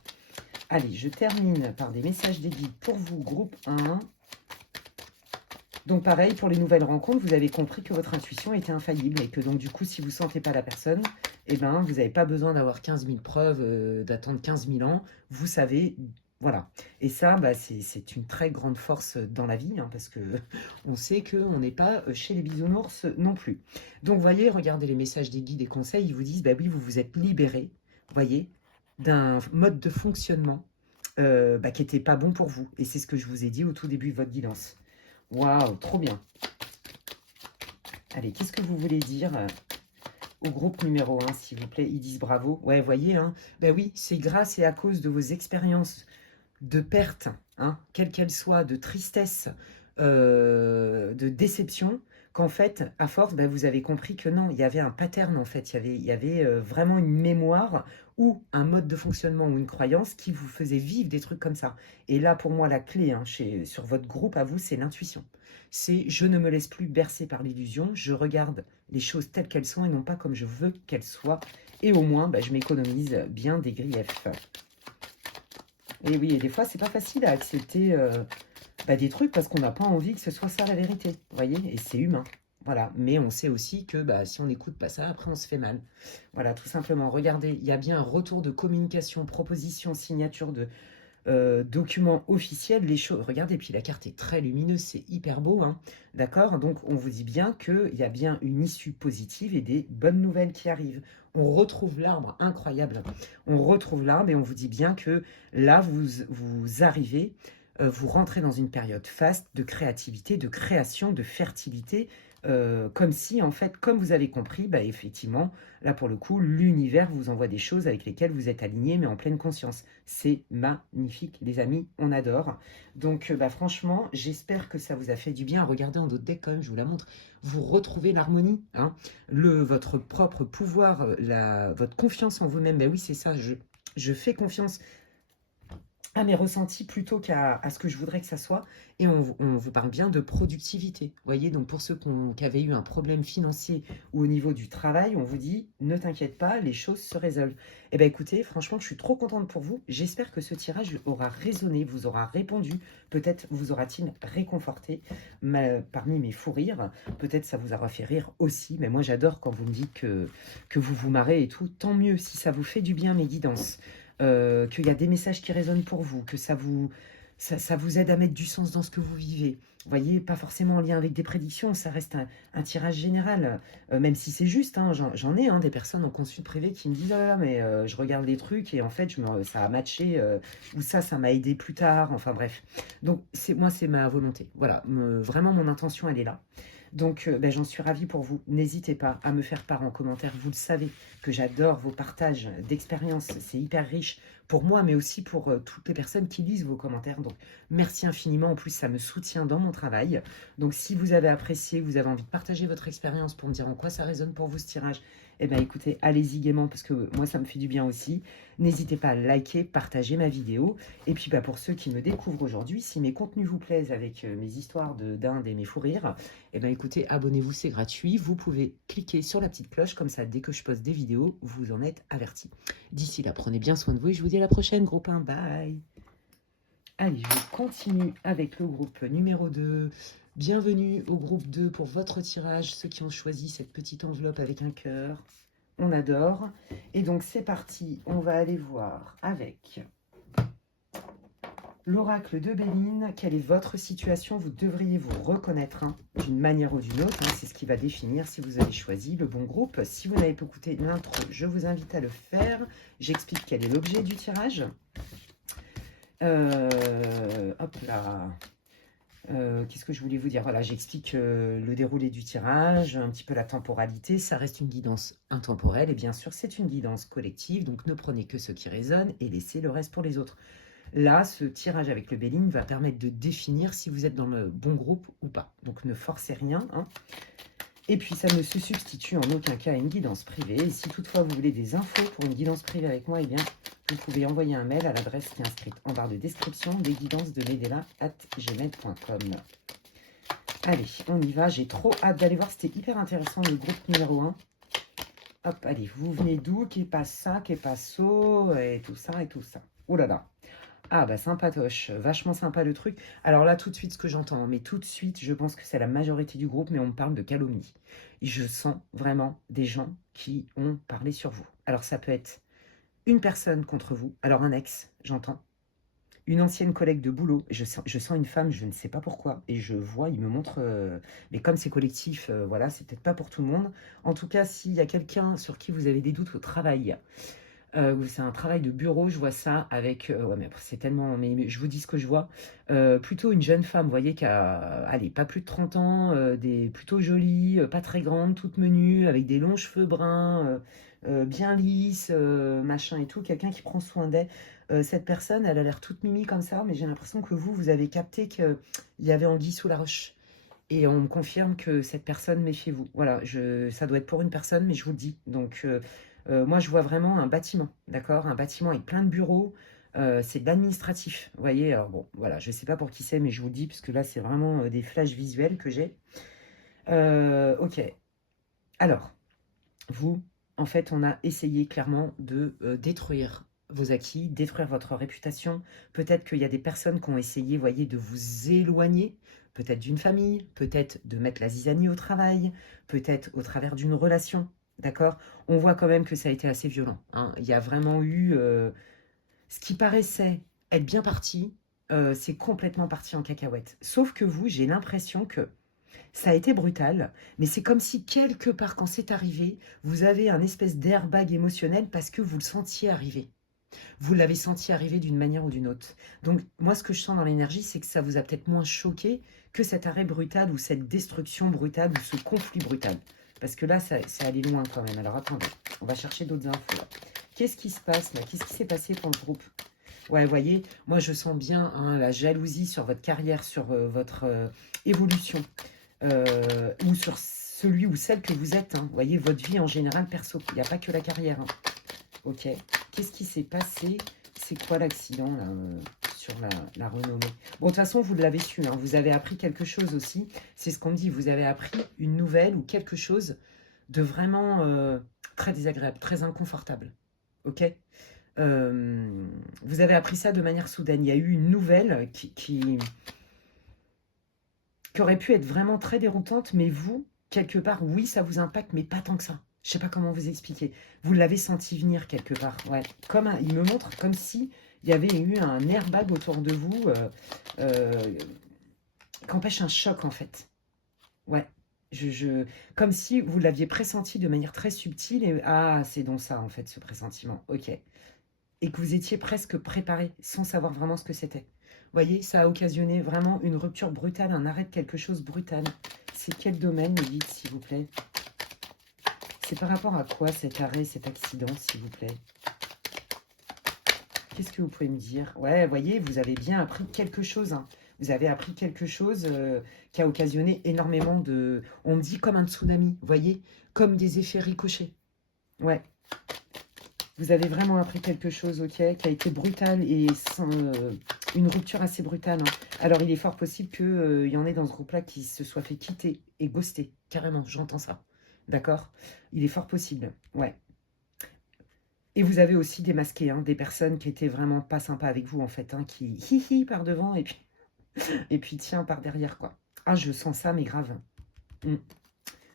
Allez, je termine par des messages des guides pour vous, groupe 1. Donc pareil, pour les nouvelles rencontres, vous avez compris que votre intuition était infaillible et que donc du coup, si vous ne sentez pas la personne, eh ben, vous n'avez pas besoin d'avoir 15 000 preuves, d'attendre 15 000 ans. Vous savez, voilà. Et ça, bah, c'est une très grande force dans la vie, hein, parce que on sait qu'on n'est pas chez les bisounours non plus. Donc, voyez, regardez les messages des guides et conseils, ils vous disent, bah oui, vous vous êtes libéré, voyez, d'un mode de fonctionnement bah, qui n'était pas bon pour vous. Et c'est ce que je vous ai dit au tout début de votre guidance. Waouh, trop bien. Allez, qu'est-ce que vous voulez dire au groupe numéro 1, s'il vous plaît? Ils disent bravo. Ouais, voyez, hein. Ben oui, c'est grâce et à cause de vos expériences de perte, hein, quelle qu'elle soit, de tristesse, de déception, qu'en fait, à force, ben, vous avez compris que non, il y avait un pattern, en fait. Il y avait vraiment une mémoire ou un mode de fonctionnement ou une croyance qui vous faisait vivre des trucs comme ça. Et là, pour moi, la clé hein, sur votre groupe, à vous, c'est l'intuition. C'est je ne me laisse plus bercer par l'illusion, je regarde les choses telles qu'elles sont et non pas comme je veux qu'elles soient. Et au moins, ben, je m'économise bien des griefs. Et oui, et des fois, c'est pas facile à accepter bah, des trucs parce qu'on n'a pas envie que ce soit ça la vérité. Vous voyez? Et c'est humain. Voilà. Mais on sait aussi que bah, si on n'écoute pas ça, après on se fait mal. Voilà, tout simplement. Regardez, il y a bien un retour de communication, proposition, signature de documents officiels. Les choses. Regardez, puis la carte est très lumineuse, c'est hyper beau. Hein, d'accord? Donc on vous dit bien qu'il y a bien une issue positive et des bonnes nouvelles qui arrivent. On retrouve l'arbre, incroyable. On retrouve l'arbre et on vous dit bien que là, vous arrivez, vous rentrez dans une période faste de créativité, de création, de fertilité, comme si, en fait, comme vous avez compris, bah, effectivement, là, pour le coup, l'univers vous envoie des choses avec lesquelles vous êtes alignés, mais en pleine conscience. C'est magnifique, les amis, on adore. Donc, bah, franchement, j'espère que ça vous a fait du bien. Regardez en d'autres decks, quand même, je vous la montre. Vous retrouvez l'harmonie, hein, votre propre pouvoir, votre confiance en vous-même. Ben oui, c'est ça, je fais confiance à mes ressentis plutôt à ce que je voudrais que ça soit. Et on vous parle bien de productivité. Vous voyez, donc pour ceux qui avaient eu un problème financier ou au niveau du travail, on vous dit, ne t'inquiète pas, les choses se résolvent. Eh bien écoutez, franchement, je suis trop contente pour vous. J'espère que ce tirage aura résonné, vous aura répondu. Peut-être vous aura-t-il réconforté parmi mes fous rires. Peut-être ça vous aura fait rire aussi. Mais moi, j'adore quand vous me dites que vous vous marrez et tout. Tant mieux si ça vous fait du bien, mes guidances. Qu'il y a des messages qui résonnent pour vous, que ça vous aide à mettre du sens dans ce que vous vivez. Vous voyez, pas forcément en lien avec des prédictions, ça reste un tirage général, même si c'est juste, hein, j'en ai des personnes en consulte privé qui me disent «Ah là là, mais je regarde des trucs et en fait, ça a matché, ou ça m'a aidé plus tard», enfin bref. Donc, moi, c'est ma volonté. Voilà, vraiment, mon intention, elle est là. Donc, ben, j'en suis ravie pour vous. N'hésitez pas à me faire part en commentaire. Vous le savez que j'adore vos partages d'expériences. C'est hyper riche pour moi, mais aussi pour toutes les personnes qui lisent vos commentaires. Donc, merci infiniment. En plus, ça me soutient dans mon travail. Donc, si vous avez apprécié, vous avez envie de partager votre expérience pour me dire en quoi ça résonne pour vous ce tirage, eh bien, écoutez, allez-y gaiement parce que moi, ça me fait du bien aussi. N'hésitez pas à liker, partager ma vidéo. Et puis, bah, pour ceux qui me découvrent aujourd'hui, si mes contenus vous plaisent avec mes histoires d'Inde et mes fous rires, eh bien, écoutez, abonnez-vous, c'est gratuit. Vous pouvez cliquer sur la petite cloche, comme ça, dès que je poste des vidéos, vous en êtes avertis. D'ici là, prenez bien soin de vous et je vous dis à la prochaine, gros pain. Bye. Allez, je continue avec le groupe numéro 2. Bienvenue au groupe 2 pour votre tirage, ceux qui ont choisi cette petite enveloppe avec un cœur. On adore. Et donc, c'est parti. On va aller voir avec l'oracle de Béline. Quelle est votre situation? Vous devriez vous reconnaître d'une manière ou d'une autre. C'est ce qui va définir si vous avez choisi le bon groupe. Si vous n'avez pas écouté l'intro, je vous invite à le faire. J'explique quel est l'objet du tirage. Hop là. Qu'est-ce que je voulais vous dire? Voilà, j'explique le déroulé du tirage, un petit peu la temporalité. Ça reste une guidance intemporelle et bien sûr, c'est une guidance collective. Donc, ne prenez que ce qui résonne et laissez le reste pour les autres. Là, ce tirage avec le Béline va permettre de définir si vous êtes dans le bon groupe ou pas. Donc, ne forcez rien. Et puis, ça ne se substitue en aucun cas à une guidance privée. Et si toutefois vous voulez des infos pour une guidance privée avec moi, eh bien, vous pouvez envoyer un mail à l'adresse qui est inscrite en barre de description, lesguidancesdemedela@gmail.com. Allez, on y va. J'ai trop hâte d'aller voir. C'était hyper intéressant, le groupe numéro 1. Hop, allez, vous venez d'où? Qu'est pas ça, qu'est pas ça, et tout ça, et tout ça. Oh là là. Ah bah sympatoche, vachement sympa le truc. Alors là, tout de suite, ce que j'entends, mais tout de suite, je pense que c'est la majorité du groupe, mais on me parle de calomnie. Je sens vraiment des gens qui ont parlé sur vous. Alors ça peut être une personne contre vous, alors un ex, j'entends. Une ancienne collègue de boulot, je sens une femme, je ne sais pas pourquoi, et je vois, il me montre, mais comme c'est collectif, voilà, c'est peut-être pas pour tout le monde. En tout cas, s'il y a quelqu'un sur qui vous avez des doutes au travail, c'est un travail de bureau, je vois ça avec... ouais, mais après, c'est tellement... Mais je vous dis ce que je vois. Plutôt une jeune femme, vous voyez, qui a... Allez, pas plus de 30 ans, plutôt jolie, pas très grande, toute menue, avec des longs cheveux bruns, bien lisses, machin et tout. Quelqu'un qui prend soin d'elle. Cette personne, elle a l'air toute mimi comme ça, mais j'ai l'impression que vous avez capté qu'il y avait anguille sous la roche. Et on me confirme que cette personne, méfiez-vous. Voilà, ça doit être pour une personne, mais je vous le dis. Donc... moi, je vois vraiment un bâtiment, d'accord? Un bâtiment avec plein de bureaux. C'est de l'administratif, vous voyez? Alors bon, voilà, je ne sais pas pour qui c'est, mais je vous le dis, puisque là, c'est vraiment des flashs visuels que j'ai. Ok. Alors, vous, en fait, on a essayé clairement de détruire vos acquis, détruire votre réputation. Peut-être qu'il y a des personnes qui ont essayé, vous voyez, de vous éloigner, peut-être d'une famille, peut-être de mettre la zizanie au travail, peut-être au travers d'une relation. D'accord? On voit quand même que ça a été assez violent. Il y a vraiment eu... ce qui paraissait être bien parti, c'est complètement parti en cacahuète. Sauf que vous, j'ai l'impression que ça a été brutal, mais c'est comme si quelque part, quand c'est arrivé, vous avez un espèce d'airbag émotionnel parce que vous le sentiez arriver. Vous l'avez senti arriver d'une manière ou d'une autre. Donc, moi, ce que je sens dans l'énergie, c'est que ça vous a peut-être moins choqué que cet arrêt brutal ou cette destruction brutale ou ce conflit brutal. Parce que là, ça allait loin quand même. Alors, attendez, on va chercher d'autres infos. Qu'est-ce qui se passe là? Qu'est-ce qui s'est passé pour le groupe? Ouais, vous voyez, moi, je sens bien la jalousie sur votre carrière, sur votre évolution, ou sur celui ou celle que vous êtes. Vous voyez, votre vie en général, perso. Il n'y a pas que la carrière. Ok. Qu'est-ce qui s'est passé? C'est quoi l'accident là, sur la renommée? Bon, de toute façon, vous l'avez su, hein, vous avez appris quelque chose aussi. C'est ce qu'on me dit, vous avez appris une nouvelle ou quelque chose de vraiment très désagréable, très inconfortable. Ok. Vous avez appris ça de manière soudaine. Il y a eu une nouvelle qui aurait pu être vraiment très déroutante, mais vous, quelque part, oui, ça vous impacte, mais pas tant que ça. Je sais pas comment vous expliquer. Vous l'avez senti venir quelque part. Ouais. Il me montre comme si il y avait eu un airbag autour de vous qu'empêche un choc, en fait. Ouais. Comme si vous l'aviez pressenti de manière très subtile. Et, ah, c'est donc ça, en fait, ce pressentiment. Ok. Et que vous étiez presque préparé sans savoir vraiment ce que c'était. Vous voyez, ça a occasionné vraiment une rupture brutale, un arrêt de quelque chose brutal. C'est quel domaine, me dites, s'il vous plaît? C'est par rapport à quoi cet arrêt, cet accident, s'il vous plaît? Qu'est-ce que vous pouvez me dire? Ouais, vous voyez, vous avez bien appris quelque chose. Hein. Vous avez appris quelque chose qui a occasionné énormément de... On me dit comme un tsunami, vous voyez? Comme des effets ricochets. Ouais. Vous avez vraiment appris quelque chose, ok, qui a été brutal et sans, une rupture assez brutale. Hein. Alors, il est fort possible qu'il y en ait dans ce groupe-là qui se soit fait quitter et ghoster. Carrément, j'entends ça. D'accord? Il est fort possible, ouais. Et vous avez aussi démasqué hein, des personnes qui étaient vraiment pas sympas avec vous, en fait, hein, qui hi par devant et puis tiens par derrière, quoi. Ah, je sens ça, mais grave.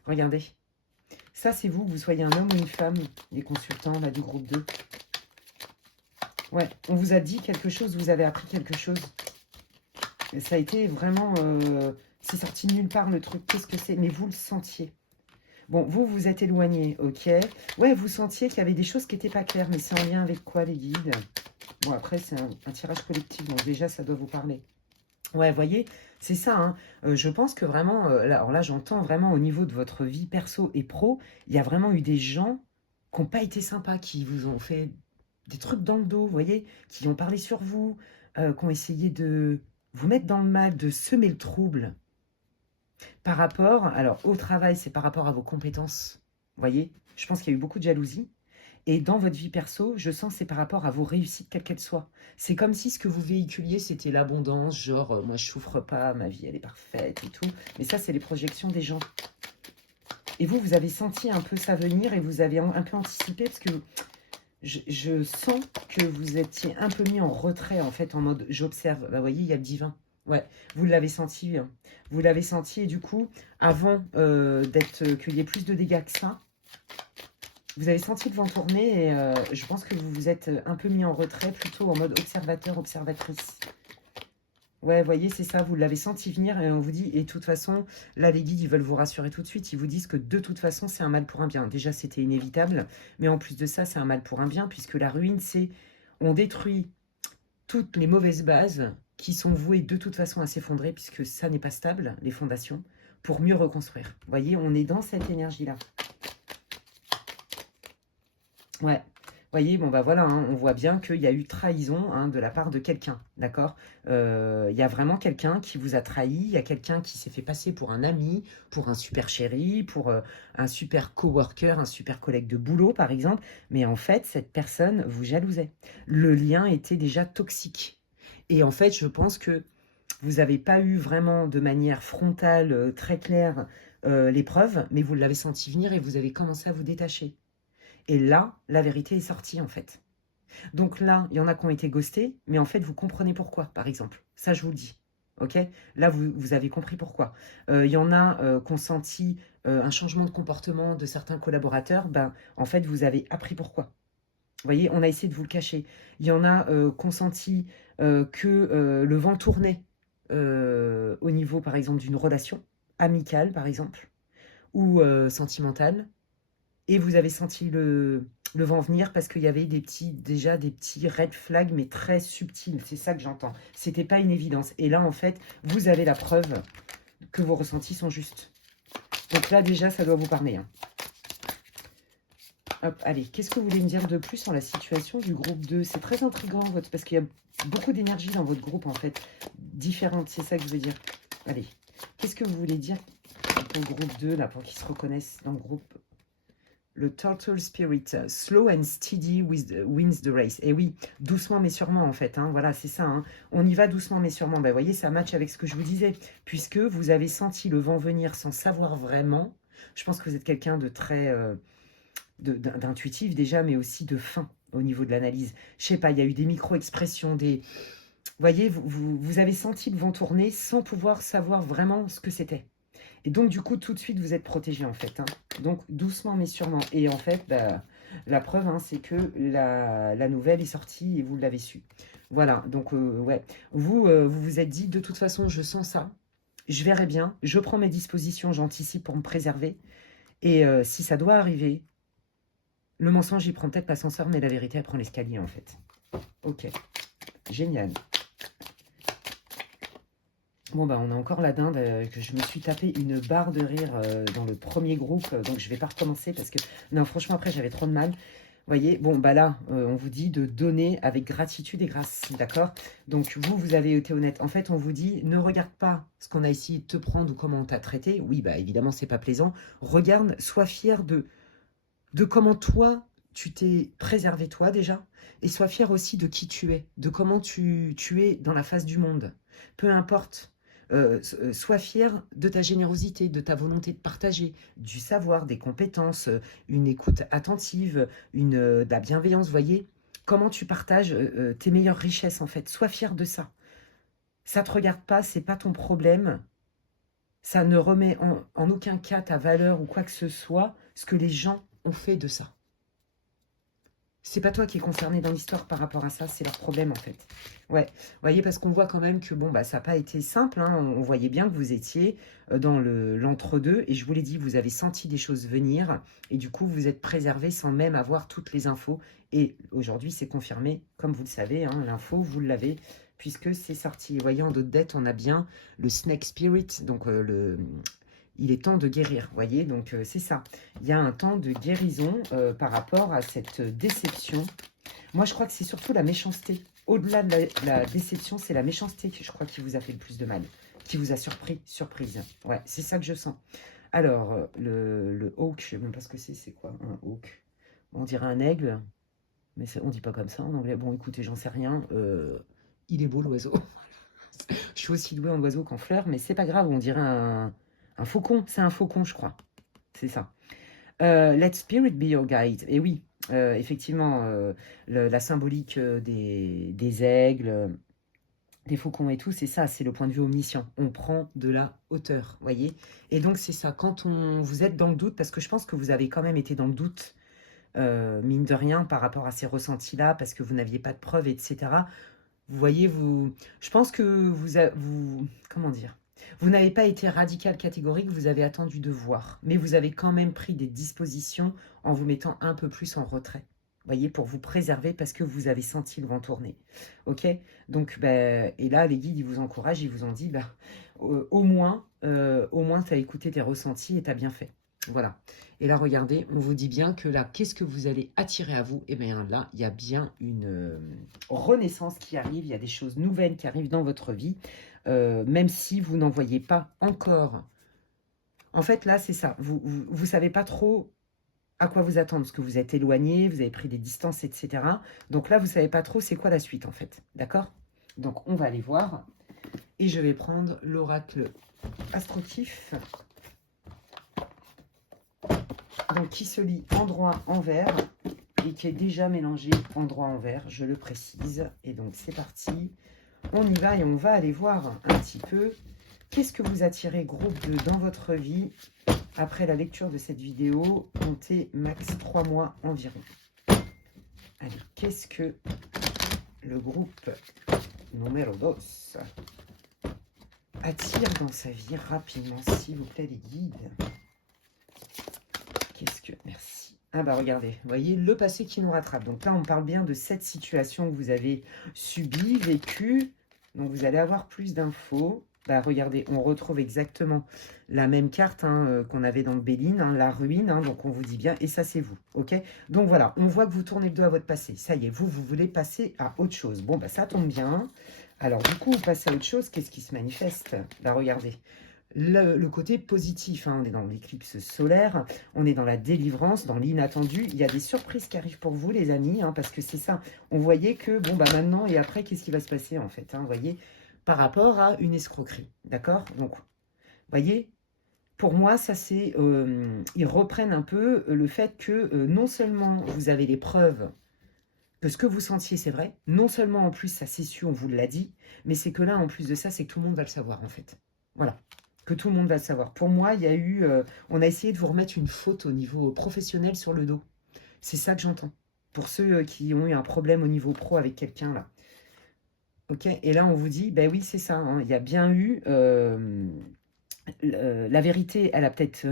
Regardez. Ça, c'est vous, que vous soyez un homme ou une femme, les consultants là, du groupe 2. Ouais, on vous a dit quelque chose, vous avez appris quelque chose. Et ça a été vraiment... c'est sorti de nulle part le truc, qu'est-ce que c'est? Mais vous le sentiez. Bon, vous, vous êtes éloigné, ok. Ouais, vous sentiez qu'il y avait des choses qui n'étaient pas claires, mais c'est en lien avec quoi, les guides? Bon, après, c'est un tirage collectif, donc déjà, ça doit vous parler. Ouais, voyez, c'est ça. Hein. Je pense que vraiment, alors là, j'entends vraiment au niveau de votre vie perso et pro, il y a vraiment eu des gens qui n'ont pas été sympas, qui vous ont fait des trucs dans le dos, vous voyez, qui ont parlé sur vous, qui ont essayé de vous mettre dans le mal, de semer le trouble. Par rapport, alors au travail, c'est par rapport à vos compétences, vous voyez, je pense qu'il y a eu beaucoup de jalousie. Et dans votre vie perso, je sens que c'est par rapport à vos réussites, quelles qu'elles soient. C'est comme si ce que vous véhiculiez, c'était l'abondance, genre, moi je souffre pas, ma vie elle est parfaite et tout. Mais ça, c'est les projections des gens. Et vous, vous avez senti un peu ça venir et vous avez un peu anticipé parce que je sens que vous étiez un peu mis en retrait, en fait, en mode j'observe. Bah, vous voyez, il y a le divin. Ouais, vous l'avez senti. Hein. Vous l'avez senti et du coup, avant qu'il y ait plus de dégâts que ça, vous avez senti le vent tourner et je pense que vous vous êtes un peu mis en retrait, plutôt en mode observateur, observatrice. Ouais, vous voyez, c'est ça, vous l'avez senti venir et on vous dit, et de toute façon, là, les guides, ils veulent vous rassurer tout de suite. Ils vous disent que de toute façon, c'est un mal pour un bien. Déjà, c'était inévitable, mais en plus de ça, c'est un mal pour un bien, puisque la ruine, c'est on détruit toutes les mauvaises bases qui sont vouées de toute façon à s'effondrer, puisque ça n'est pas stable, les fondations, pour mieux reconstruire. Vous voyez, on est dans cette énergie-là. Ouais. Vous voyez, bon bah voilà, hein, on voit bien qu'il y a eu trahison hein, de la part de quelqu'un, d'accord? Il y a vraiment quelqu'un qui vous a trahi, il y a quelqu'un qui s'est fait passer pour un ami, pour un super chéri, pour un super coworker, un super collègue de boulot par exemple, mais en fait, cette personne vous jalousait. Le lien était déjà toxique. Et en fait, je pense que vous n'avez pas eu vraiment de manière frontale, très claire, les preuves, mais vous l'avez senti venir et vous avez commencé à vous détacher. Et là, la vérité est sortie, en fait. Donc là, il y en a qui ont été ghostés, mais en fait, vous comprenez pourquoi, par exemple. Ça, je vous le dis. Ok? Là, vous avez compris pourquoi. Il y en a qui ont senti un changement de comportement de certains collaborateurs. Ben, en fait, vous avez appris pourquoi. Vous voyez, on a essayé de vous le cacher. Il y en a qui ont senti que le vent tournait au niveau, par exemple, d'une relation amicale, par exemple, ou sentimentale. Et vous avez senti le vent venir parce qu'il y avait déjà des petits red flags, mais très subtils. C'est ça que j'entends. C'était pas une évidence. Et là, en fait, vous avez la preuve que vos ressentis sont justes. Donc là, déjà, ça doit vous parler. Hein. Hop, allez, qu'est-ce que vous voulez me dire de plus sur la situation du groupe 2? C'est très intriguant, parce qu'il y a beaucoup d'énergie dans votre groupe, en fait. Différente, c'est ça que je veux dire. Allez, qu'est-ce que vous voulez dire pour le groupe 2, là, pour qu'ils se reconnaissent dans le groupe? le Turtle Spirit, slow and steady wins the race. Et oui, doucement mais sûrement en fait, hein, voilà, c'est ça. Hein. On y va doucement mais sûrement. Ben, vous voyez, ça match avec ce que je vous disais, puisque vous avez senti le vent venir sans savoir vraiment. Je pense que vous êtes quelqu'un de très... d'intuitif déjà, mais aussi de fin au niveau de l'analyse. Je sais pas, il y a eu des micro-expressions, des... Vous voyez, vous avez senti le vent tourner sans pouvoir savoir vraiment ce que c'était. Et donc, du coup, tout de suite, vous êtes protégé, en fait. Hein. Donc, doucement, mais sûrement. Et en fait, bah, la preuve, hein, c'est que la nouvelle est sortie et vous l'avez su. Voilà, donc, ouais. Vous vous êtes dit, de toute façon, je sens ça. Je verrai bien. Je prends mes dispositions, j'anticipe pour me préserver. Et si ça doit arriver, le mensonge, il prend peut-être l'ascenseur, mais la vérité, elle prend l'escalier, en fait. Ok, génial. Bon, bah, on a encore la dinde, que je me suis tapé une barre de rire dans le premier groupe, donc je vais pas recommencer parce que, non, franchement, après, j'avais trop de mal. Vous voyez, bon, bah là, on vous dit de donner avec gratitude et grâce, d'accord? Donc, vous avez été honnête. En fait, on vous dit, ne regarde pas ce qu'on a essayé de te prendre ou comment on t'a traité. Oui, bah, évidemment, c'est pas plaisant. Regarde, sois fier de comment toi, tu t'es préservé toi déjà, et sois fier aussi de qui tu es, de comment tu es dans la face du monde. Peu importe, sois fier de ta générosité, de ta volonté de partager, du savoir, des compétences, une écoute attentive, de la bienveillance, voyez, comment tu partages tes meilleures richesses en fait. Sois fier de ça. Ça ne te regarde pas, c'est pas ton problème. Ça ne remet en aucun cas ta valeur ou quoi que ce soit, ce que les gens ont fait de ça. C'est pas toi qui es concerné dans l'histoire par rapport à ça, c'est leur problème en fait. Ouais, vous voyez, parce qu'on voit quand même que bon, bah, ça n'a pas été simple, hein. On voyait bien que vous étiez dans l'entre-deux, et je vous l'ai dit, vous avez senti des choses venir, et du coup, vous êtes préservé sans même avoir toutes les infos. Et aujourd'hui, c'est confirmé, comme vous le savez, hein, l'info, vous l'avez, puisque c'est sorti. Vous voyez, en dos de dette, on a bien le Snake Spirit, donc il est temps de guérir, vous voyez, donc c'est ça. Il y a un temps de guérison par rapport à cette déception. Moi, je crois que c'est surtout la méchanceté. Au-delà de la déception, c'est la méchanceté que je crois qui vous a fait le plus de mal, qui vous a surprise. Ouais, c'est ça que je sens. Alors, le hawk, je ne sais même pas ce que c'est quoi un hawk? On dirait un aigle, mais on ne dit pas comme ça en anglais. Bon, écoutez, j'en sais rien. Il est beau l'oiseau. Je suis aussi douée en oiseau qu'en fleurs, mais c'est pas grave, on dirait un faucon. C'est un faucon, je crois. C'est ça. Let spirit be your guide. Et oui, effectivement, la symbolique des aigles, des faucons et tout, c'est ça, c'est le point de vue omniscient. On prend de la hauteur, voyez. Et donc, c'est ça, quand vous êtes dans le doute, parce que je pense que vous avez quand même été dans le doute, mine de rien, par rapport à ces ressentis-là, parce que vous n'aviez pas de preuves, etc. Vous voyez, je pense que comment dire, vous n'avez pas été radical catégorique, vous avez attendu de voir, mais vous avez quand même pris des dispositions en vous mettant un peu plus en retrait. Vous voyez, pour vous préserver parce que vous avez senti le vent tourner. Ok? Donc, ben, et là, les guides, ils vous encouragent, ils vous ont dit, ben, au moins, tu as écouté tes ressentis et tu as bien fait. Voilà. Et là, regardez, on vous dit bien que là, qu'est-ce que vous allez attirer à vous? Et bien là, il y a bien une renaissance qui arrive, il y a des choses nouvelles qui arrivent dans votre vie, même si vous n'en voyez pas encore. En fait, là, c'est ça. Vous savez pas trop à quoi vous attendre, parce que vous êtes éloigné, vous avez pris des distances, etc. Donc là, vous savez pas trop c'est quoi la suite, en fait. D'accord? Donc, on va aller voir. Et je vais prendre l'oracle astroctif. Donc, qui se lit endroit envers et qui est déjà mélangé endroit envers, je le précise. Et donc, c'est parti. On y va et on va aller voir un petit peu qu'est-ce que vous attirez groupe dans votre vie après la lecture de cette vidéo. Comptez max 3 mois environ. Allez, qu'est-ce que le groupe numéro 2 attire dans sa vie rapidement, s'il vous plaît, les guides? Qu'est-ce que... Merci. Ah bah regardez, vous voyez, le passé qui nous rattrape. Donc là, on parle bien de cette situation que vous avez subie, vécue. Donc vous allez avoir plus d'infos. Bah regardez, on retrouve exactement la même carte hein, qu'on avait dans le Béline, hein, la ruine. Hein, donc on vous dit bien, et ça c'est vous, ok? Donc voilà, on voit que vous tournez le dos à votre passé. Ça y est, vous voulez passer à autre chose. Bon, bah ça tombe bien. Alors du coup, vous passez à autre chose. Qu'est-ce qui se manifeste? Bah regardez. le côté positif, hein. On est dans l'éclipse solaire, on est dans la délivrance, dans l'inattendu. Il y a des surprises qui arrivent pour vous, les amis, hein, parce que c'est ça. On voyait que, bon, bah maintenant et après, qu'est-ce qui va se passer, en fait, hein, vous voyez, par rapport à une escroquerie, d'accord? Donc, vous voyez, pour moi, ça c'est, ils reprennent un peu le fait que non seulement vous avez les preuves que ce que vous sentiez, c'est vrai, non seulement en plus ça s'est su, on vous l'a dit, mais c'est que là, en plus de ça, c'est que tout le monde va le savoir, en fait. Voilà, que tout le monde va le savoir. Pour moi, il y a eu, on a essayé de vous remettre une faute au niveau professionnel sur le dos. C'est ça que j'entends. Pour ceux qui ont eu un problème au niveau pro avec quelqu'un, là. Ok, et là, on vous dit, ben oui, c'est ça, hein, il y a bien eu... la vérité, elle a peut-être,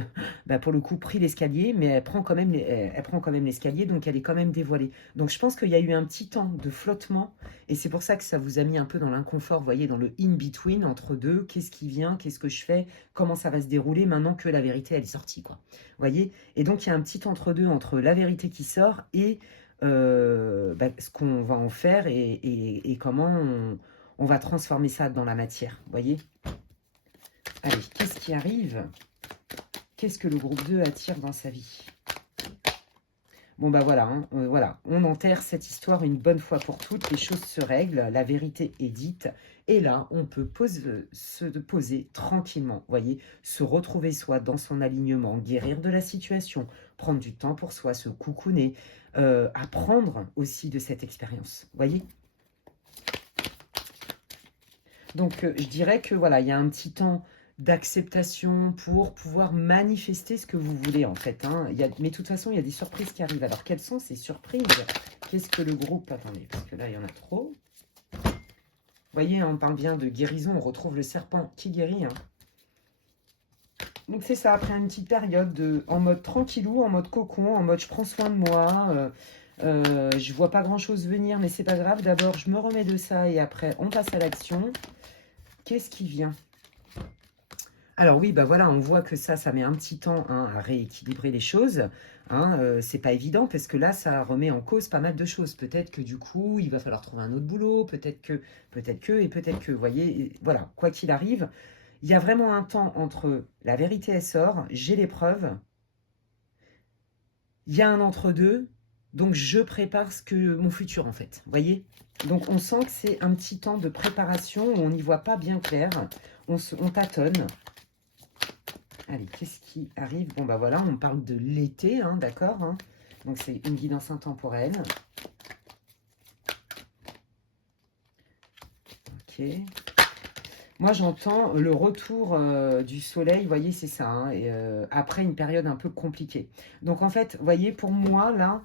bah, pour le coup, pris l'escalier, mais elle prend quand même elle prend quand même l'escalier, donc elle est quand même dévoilée. Donc je pense qu'il y a eu un petit temps de flottement, et c'est pour ça que ça vous a mis un peu dans l'inconfort, vous voyez, dans le in-between, entre deux, qu'est-ce qui vient, qu'est-ce que je fais, comment ça va se dérouler maintenant que la vérité, elle est sortie, quoi. Vous voyez? Et donc il y a un petit entre-deux entre la vérité qui sort et bah, ce qu'on va en faire et comment on va transformer ça dans la matière, vous voyez? Allez, qu'est-ce qui arrive? Qu'est-ce que le groupe 2 attire dans sa vie? Bon, bah voilà, hein, voilà, on enterre cette histoire une bonne fois pour toutes, les choses se règlent, la vérité est dite, et là, on peut se poser tranquillement, vous voyez, se retrouver soi dans son alignement, guérir de la situation, prendre du temps pour soi, se coucouner, apprendre aussi de cette expérience, vous voyez. Donc, je dirais que voilà, il y a un petit temps d'acceptation pour pouvoir manifester ce que vous voulez, en fait, hein. Mais de toute façon, il y a des surprises qui arrivent. Alors, quelles sont ces surprises? Qu'est-ce que le groupe... Attendez, parce que là, il y en a trop. Vous voyez, hein, on parle bien de guérison. On retrouve le serpent qui guérit, hein. Donc, c'est ça, après une petite période en mode tranquillou, en mode cocon, en mode je prends soin de moi. Je vois pas grand-chose venir, mais c'est pas grave. D'abord, je me remets de ça et après, on passe à l'action. Qu'est-ce qui vient? Alors oui, bah voilà, on voit que ça met un petit temps, hein, à rééquilibrer les choses. Hein, c'est pas évident parce que là, ça remet en cause pas mal de choses. Peut-être que du coup, il va falloir trouver un autre boulot, et peut-être que, vous voyez, voilà, quoi qu'il arrive, il y a vraiment un temps entre la vérité elle sort, j'ai les preuves, il y a un entre-deux, donc je prépare mon futur en fait, vous voyez. Donc on sent que c'est un petit temps de préparation où on n'y voit pas bien clair, on tâtonne. Allez, qu'est-ce qui arrive? Bon, bah voilà, on parle de l'été, hein, d'accord, hein. Donc, c'est une guidance intemporelle. Ok. Moi, j'entends le retour du soleil, vous voyez, c'est ça, hein, et, après une période un peu compliquée. Donc, en fait, vous voyez, pour moi, là,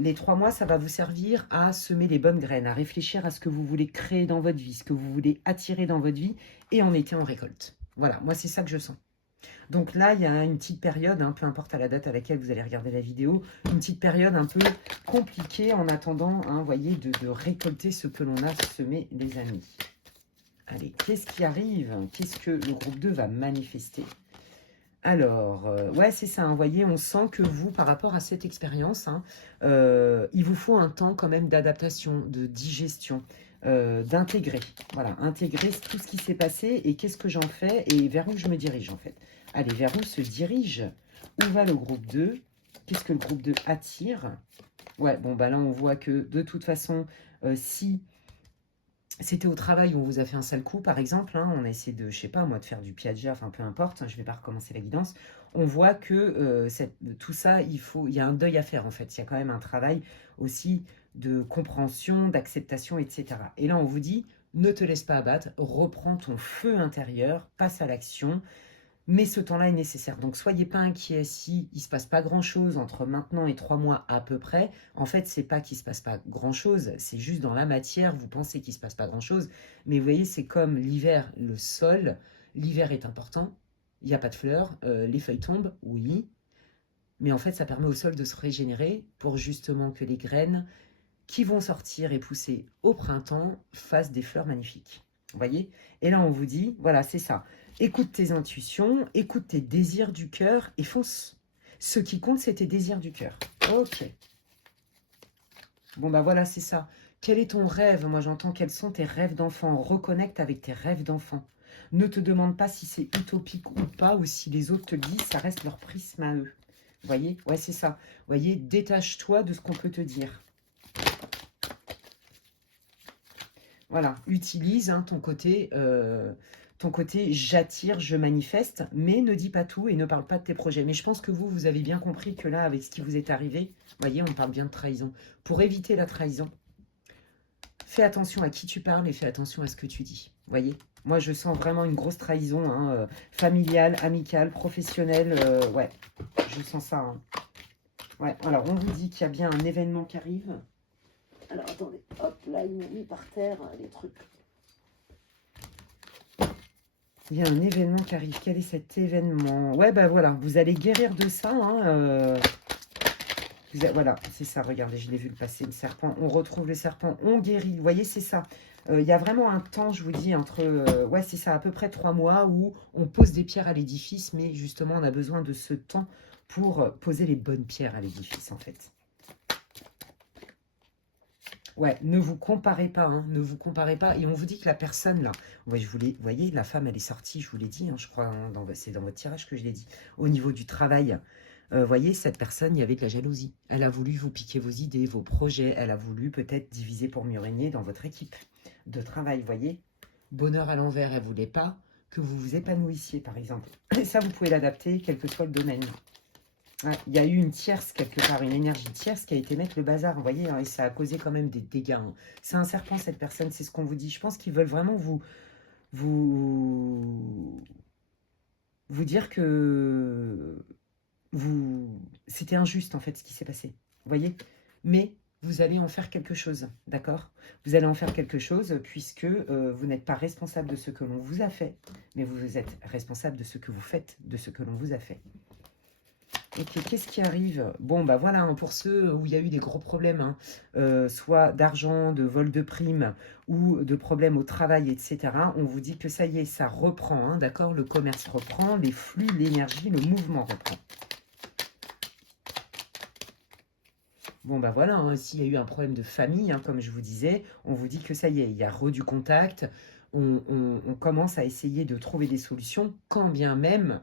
les 3 mois, ça va vous servir à semer les bonnes graines, à réfléchir à ce que vous voulez créer dans votre vie, ce que vous voulez attirer dans votre vie, et en été, on récolte. Voilà, moi, c'est ça que je sens. Donc là, il y a une petite période, hein, peu importe à la date à laquelle vous allez regarder la vidéo, une petite période un peu compliquée en attendant, hein, voyez, de récolter ce que l'on a semé, les amis. Allez, qu'est-ce qui arrive? Qu'est-ce que le groupe 2 va manifester? Alors, ouais, c'est ça, hein, voyez, on sent que vous, par rapport à cette expérience, hein, il vous faut un temps quand même d'adaptation, de digestion, d'intégrer. Voilà, intégrer tout ce qui s'est passé et qu'est-ce que j'en fais et vers où je me dirige, en fait. Allez, vers où se dirige? Où va le groupe 2? Qu'est-ce que le groupe 2 attire? Ouais, bon, bah là, on voit que de toute façon, si c'était au travail où on vous a fait un sale coup, par exemple, hein, on a essayé de, je sais pas, moi, de faire du piaggia, enfin, peu importe, hein, je vais pas recommencer la guidance, on voit que tout ça, il y a un deuil à faire, en fait. Il y a quand même un travail aussi de compréhension, d'acceptation, etc. Et là, on vous dit, ne te laisse pas abattre, reprends ton feu intérieur, passe à l'action, mais ce temps-là est nécessaire. Donc, soyez pas inquiets si il se passe pas grand-chose entre maintenant et 3 mois à peu près. En fait, c'est pas qu'il se passe pas grand-chose, c'est juste dans la matière, vous pensez qu'il se passe pas grand-chose. Mais vous voyez, c'est comme l'hiver, le sol. L'hiver est important, il n'y a pas de fleurs, les feuilles tombent, oui. Mais en fait, ça permet au sol de se régénérer pour justement que les graines qui vont sortir et pousser au printemps fassent des fleurs magnifiques. Vous voyez? Et là, on vous dit, voilà, c'est ça. Écoute tes intuitions, écoute tes désirs du cœur et fonce. Ce qui compte, c'est tes désirs du cœur. Ok. Bon, bah voilà, c'est ça. Quel est ton rêve? Moi, j'entends quels sont tes rêves d'enfant. Reconnecte avec tes rêves d'enfant. Ne te demande pas si c'est utopique ou pas, ou si les autres te le disent, ça reste leur prisme à eux. Vous voyez? Ouais, c'est ça. Vous voyez, détache-toi de ce qu'on peut te dire. Voilà, utilise hein, ton côté j'attire, je manifeste, mais ne dis pas tout et ne parle pas de tes projets. Mais je pense que vous avez bien compris que là, avec ce qui vous est arrivé, vous voyez, on parle bien de trahison. Pour éviter la trahison, fais attention à qui tu parles et fais attention à ce que tu dis. Vous voyez? Moi, je sens vraiment une grosse trahison, hein, familiale, amicale, professionnelle. Ouais, je sens ça. Hein. Ouais, alors on vous dit qu'il y a bien un événement qui arrive. Alors attendez, hop, là ils m'ont mis par terre les trucs. Il y a un événement qui arrive. Quel est cet événement? Ouais, bah voilà, vous allez guérir de ça. Hein, voilà, c'est ça, regardez, je l'ai vu le passer, le serpent. On retrouve le serpent, on guérit. Vous voyez, c'est ça. Il y a vraiment un temps, je vous dis, entre... ouais, c'est ça, à peu près 3 mois où on pose des pierres à l'édifice, mais justement, on a besoin de ce temps pour poser les bonnes pierres à l'édifice, en fait. Ouais, ne vous comparez pas, hein, ne vous comparez pas. Et on vous dit que la personne, là, ouais, vous voyez, la femme, elle est sortie, je vous l'ai dit, hein, je crois, hein, c'est dans votre tirage que je l'ai dit. Au niveau du travail, voyez, cette personne, il y avait de la jalousie. Elle a voulu vous piquer vos idées, vos projets. Elle a voulu peut-être diviser pour mieux régner dans votre équipe de travail, voyez. Bonheur à l'envers, elle ne voulait pas que vous vous épanouissiez, par exemple. Et ça, vous pouvez l'adapter, quel que soit le domaine. Ouais, il y a eu une tierce quelque part, une énergie tierce qui a été mettre le bazar, vous voyez, hein, et ça a causé quand même des dégâts. Hein. C'est un serpent, cette personne, c'est ce qu'on vous dit. Je pense qu'ils veulent vraiment vous, vous dire que c'était injuste, en fait, ce qui s'est passé. Vous voyez? Mais vous allez en faire quelque chose, d'accord? Vous allez en faire quelque chose puisque vous n'êtes pas responsable de ce que l'on vous a fait, mais vous êtes responsable de ce que vous faites, de ce que l'on vous a fait. Ok, qu'est-ce qui arrive? Bon, bah voilà, hein, pour ceux où il y a eu des gros problèmes, hein, soit d'argent, de vol de primes ou de problèmes au travail, etc., on vous dit que ça y est, ça reprend, hein, d'accord? Le commerce reprend, les flux, l'énergie, le mouvement reprend. Bon, bah voilà, hein, s'il y a eu un problème de famille, hein, comme je vous disais, on vous dit que ça y est, il y a du contact, on commence à essayer de trouver des solutions, quand bien même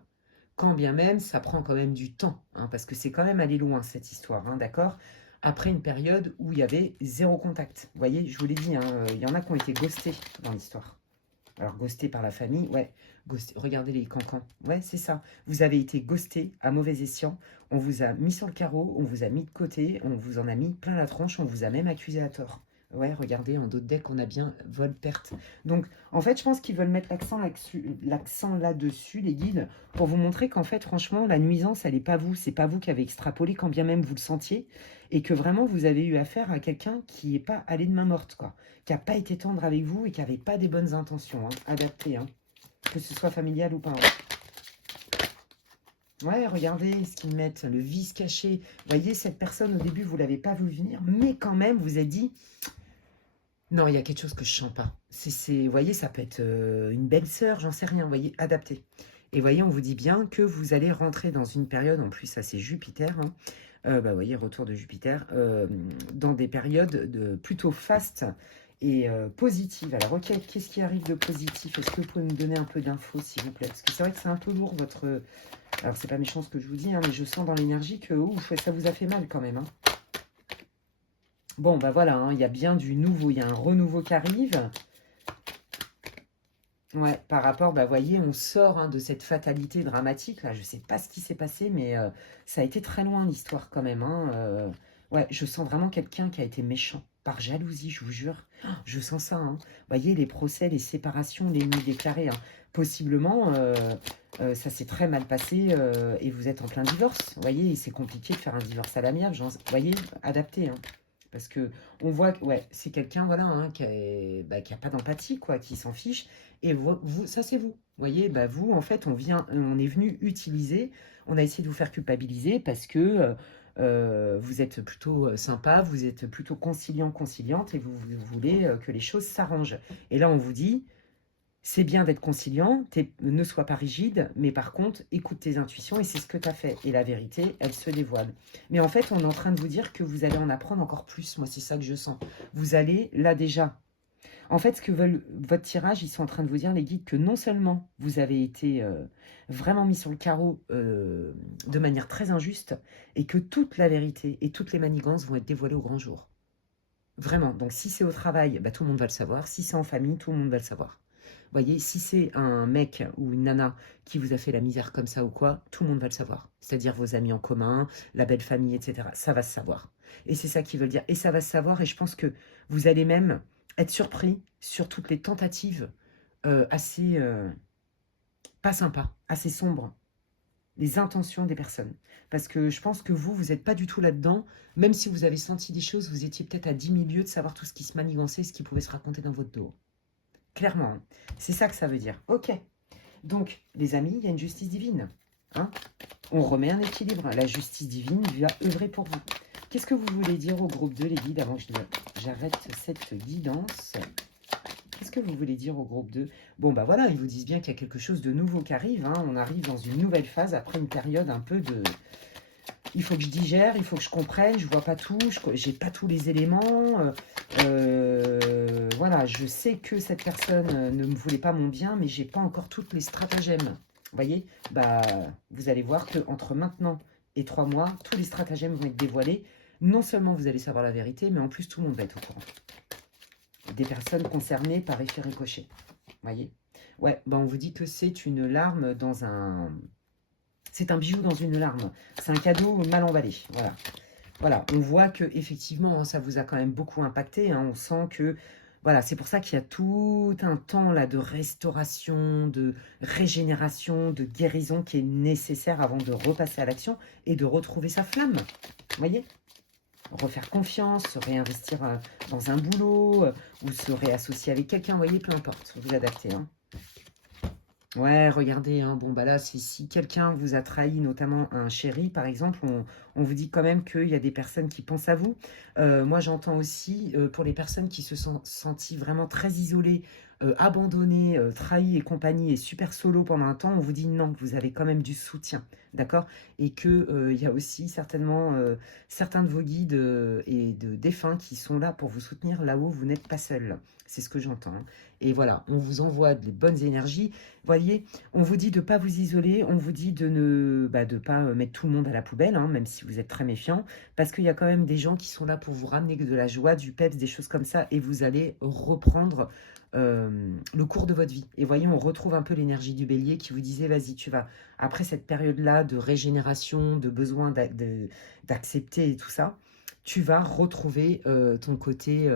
ça prend quand même du temps, hein, parce que c'est quand même allé loin cette histoire, hein, d'accord? Après une période où il y avait zéro contact. Vous voyez, je vous l'ai dit, hein, il y en a qui ont été ghostés dans l'histoire. Alors, ghostés par la famille, ouais, regardez les cancans, ouais, c'est ça. Vous avez été ghosté à mauvais escient, on vous a mis sur le carreau, on vous a mis de côté, on vous en a mis plein la tronche, on vous a même accusé à tort. Ouais, regardez, en d'autres decks, on a bien vol-perte. Donc, en fait, je pense qu'ils veulent mettre l'accent là-dessus, les guides, pour vous montrer qu'en fait, franchement, la nuisance, elle n'est pas vous. C'est pas vous qui avez extrapolé, quand bien même vous le sentiez. Et que vraiment, vous avez eu affaire à quelqu'un qui n'est pas allé de main morte, quoi. Qui n'a pas été tendre avec vous et qui n'avait pas des bonnes intentions, hein, adaptées, hein, que ce soit familial ou pas. Hein. Ouais, regardez ce qu'ils mettent, le vice caché. Vous voyez, cette personne, au début, vous ne l'avez pas vu venir, mais quand même, vous avez dit... Non, il y a quelque chose que je sens pas. Vous voyez, ça peut être une belle-sœur, j'en sais rien, vous voyez, adapté. Et vous voyez, on vous dit bien que vous allez rentrer dans une période, en plus, ça c'est Jupiter, hein, bah, vous voyez, retour de Jupiter, dans des périodes plutôt fastes et positives. Alors, ok, qu'est-ce qui arrive de positif? Est-ce que vous pouvez me donner un peu d'infos, s'il vous plaît? Parce que c'est vrai que c'est un peu lourd, votre... Alors, c'est pas méchant ce que je vous dis, hein, mais je sens dans l'énergie que ouf, ça vous a fait mal quand même, hein. Bon, bah voilà, hein, il y a bien du nouveau, il y a un renouveau qui arrive. Ouais, par rapport, bah voyez, on sort hein, de cette fatalité dramatique, là, je sais pas ce qui s'est passé, mais ça a été très loin l'histoire quand même. Hein, ouais, je sens vraiment quelqu'un qui a été méchant, par jalousie, je vous jure. Oh, je sens ça, hein. Voyez, les procès, les séparations, les nuits déclarées, hein. Possiblement, ça s'est très mal passé et vous êtes en plein divorce. Vous voyez, c'est compliqué de faire un divorce à l'amiable, vous voyez, adapté, hein. Parce que on voit que ouais, c'est quelqu'un voilà, hein, qui a pas d'empathie, quoi, qui s'en fiche. Et ça, c'est vous. Vous voyez, bah, vous, en fait, on est venu utiliser, on a essayé de vous faire culpabiliser parce que vous êtes plutôt sympa, vous êtes plutôt conciliant, conciliante, et vous voulez que les choses s'arrangent. Et là, on vous dit, c'est bien d'être conciliant, ne sois pas rigide, mais par contre, écoute tes intuitions et c'est ce que tu as fait. Et la vérité, elle se dévoile. Mais en fait, on est en train de vous dire que vous allez en apprendre encore plus. Moi, c'est ça que je sens. Vous allez, là déjà... En fait, ce que veulent votre tirage, ils sont en train de vous dire, les guides, que non seulement vous avez été vraiment mis sur le carreau de manière très injuste, et que toute la vérité et toutes les manigances vont être dévoilées au grand jour. Vraiment. Donc, si c'est au travail, bah, tout le monde va le savoir. Si c'est en famille, tout le monde va le savoir. Vous voyez, si c'est un mec ou une nana qui vous a fait la misère comme ça ou quoi, tout le monde va le savoir. C'est-à-dire vos amis en commun, la belle famille, etc. Ça va se savoir. Et c'est ça qu'ils veulent dire. Et ça va se savoir. Et je pense que vous allez même être surpris sur toutes les tentatives assez pas sympas, assez sombres, les intentions des personnes. Parce que je pense que vous n'êtes pas du tout là-dedans. Même si vous avez senti des choses, vous étiez peut-être à 10 000 lieues de savoir tout ce qui se manigançait, ce qui pouvait se raconter dans votre dos. Clairement, hein. C'est ça que ça veut dire. Ok. Donc, les amis, il y a une justice divine. Hein, on remet un équilibre. La justice divine va œuvrer pour vous. Qu'est-ce que vous voulez dire au groupe 2, les guides, avant que j'arrête cette guidance? Qu'est-ce que vous voulez dire au groupe 2? Bon, bah voilà, ils vous disent bien qu'il y a quelque chose de nouveau qui arrive. Hein. On arrive dans une nouvelle phase après une période un peu de... Il faut que je digère, il faut que je comprenne, je vois pas tout, j'ai pas tous les éléments. Voilà, je sais que cette personne ne me voulait pas mon bien, mais j'ai pas encore toutes les stratagèmes. Vous voyez, bah, vous allez voir que entre maintenant et 3 mois, tous les stratagèmes vont être dévoilés. Non seulement vous allez savoir la vérité, mais en plus tout le monde va être au courant. Des personnes concernées par effet ricochet. Vous voyez? Ouais, bah on vous dit que c'est une larme dans un... C'est un bijou dans une larme. C'est un cadeau mal emballé. Voilà. Voilà, on voit que effectivement, ça vous a quand même beaucoup impacté. Hein. On sent que, voilà, c'est pour ça qu'il y a tout un temps là de restauration, de régénération, de guérison qui est nécessaire avant de repasser à l'action et de retrouver sa flamme. Vous voyez? Refaire confiance, se réinvestir dans un boulot, ou se réassocier avec quelqu'un. Vous voyez, peu importe, vous adaptez. Hein. Ouais, regardez, hein, bon, bah là, si quelqu'un vous a trahi, notamment un chéri, par exemple, on vous dit quand même qu'il y a des personnes qui pensent à vous. Moi, j'entends aussi, pour les personnes qui se sont senties vraiment très isolées, abandonnées, trahies et compagnie, et super solo pendant un temps, on vous dit non, vous avez quand même du soutien, d'accord? Et qu'il y a aussi certainement certains de vos guides et de défunts qui sont là pour vous soutenir là où vous n'êtes pas seul. C'est ce que j'entends. Hein. Et voilà, on vous envoie des bonnes énergies. Voyez, on vous dit de ne pas vous isoler, on vous dit de ne pas mettre tout le monde à la poubelle, hein, même si vous êtes très méfiant, parce qu'il y a quand même des gens qui sont là pour vous ramener de la joie, du peps, des choses comme ça, et vous allez reprendre le cours de votre vie. Et voyez, on retrouve un peu l'énergie du bélier qui vous disait, vas-y, tu vas, après cette période-là de régénération, de besoin d'accepter et tout ça, tu vas retrouver ton côté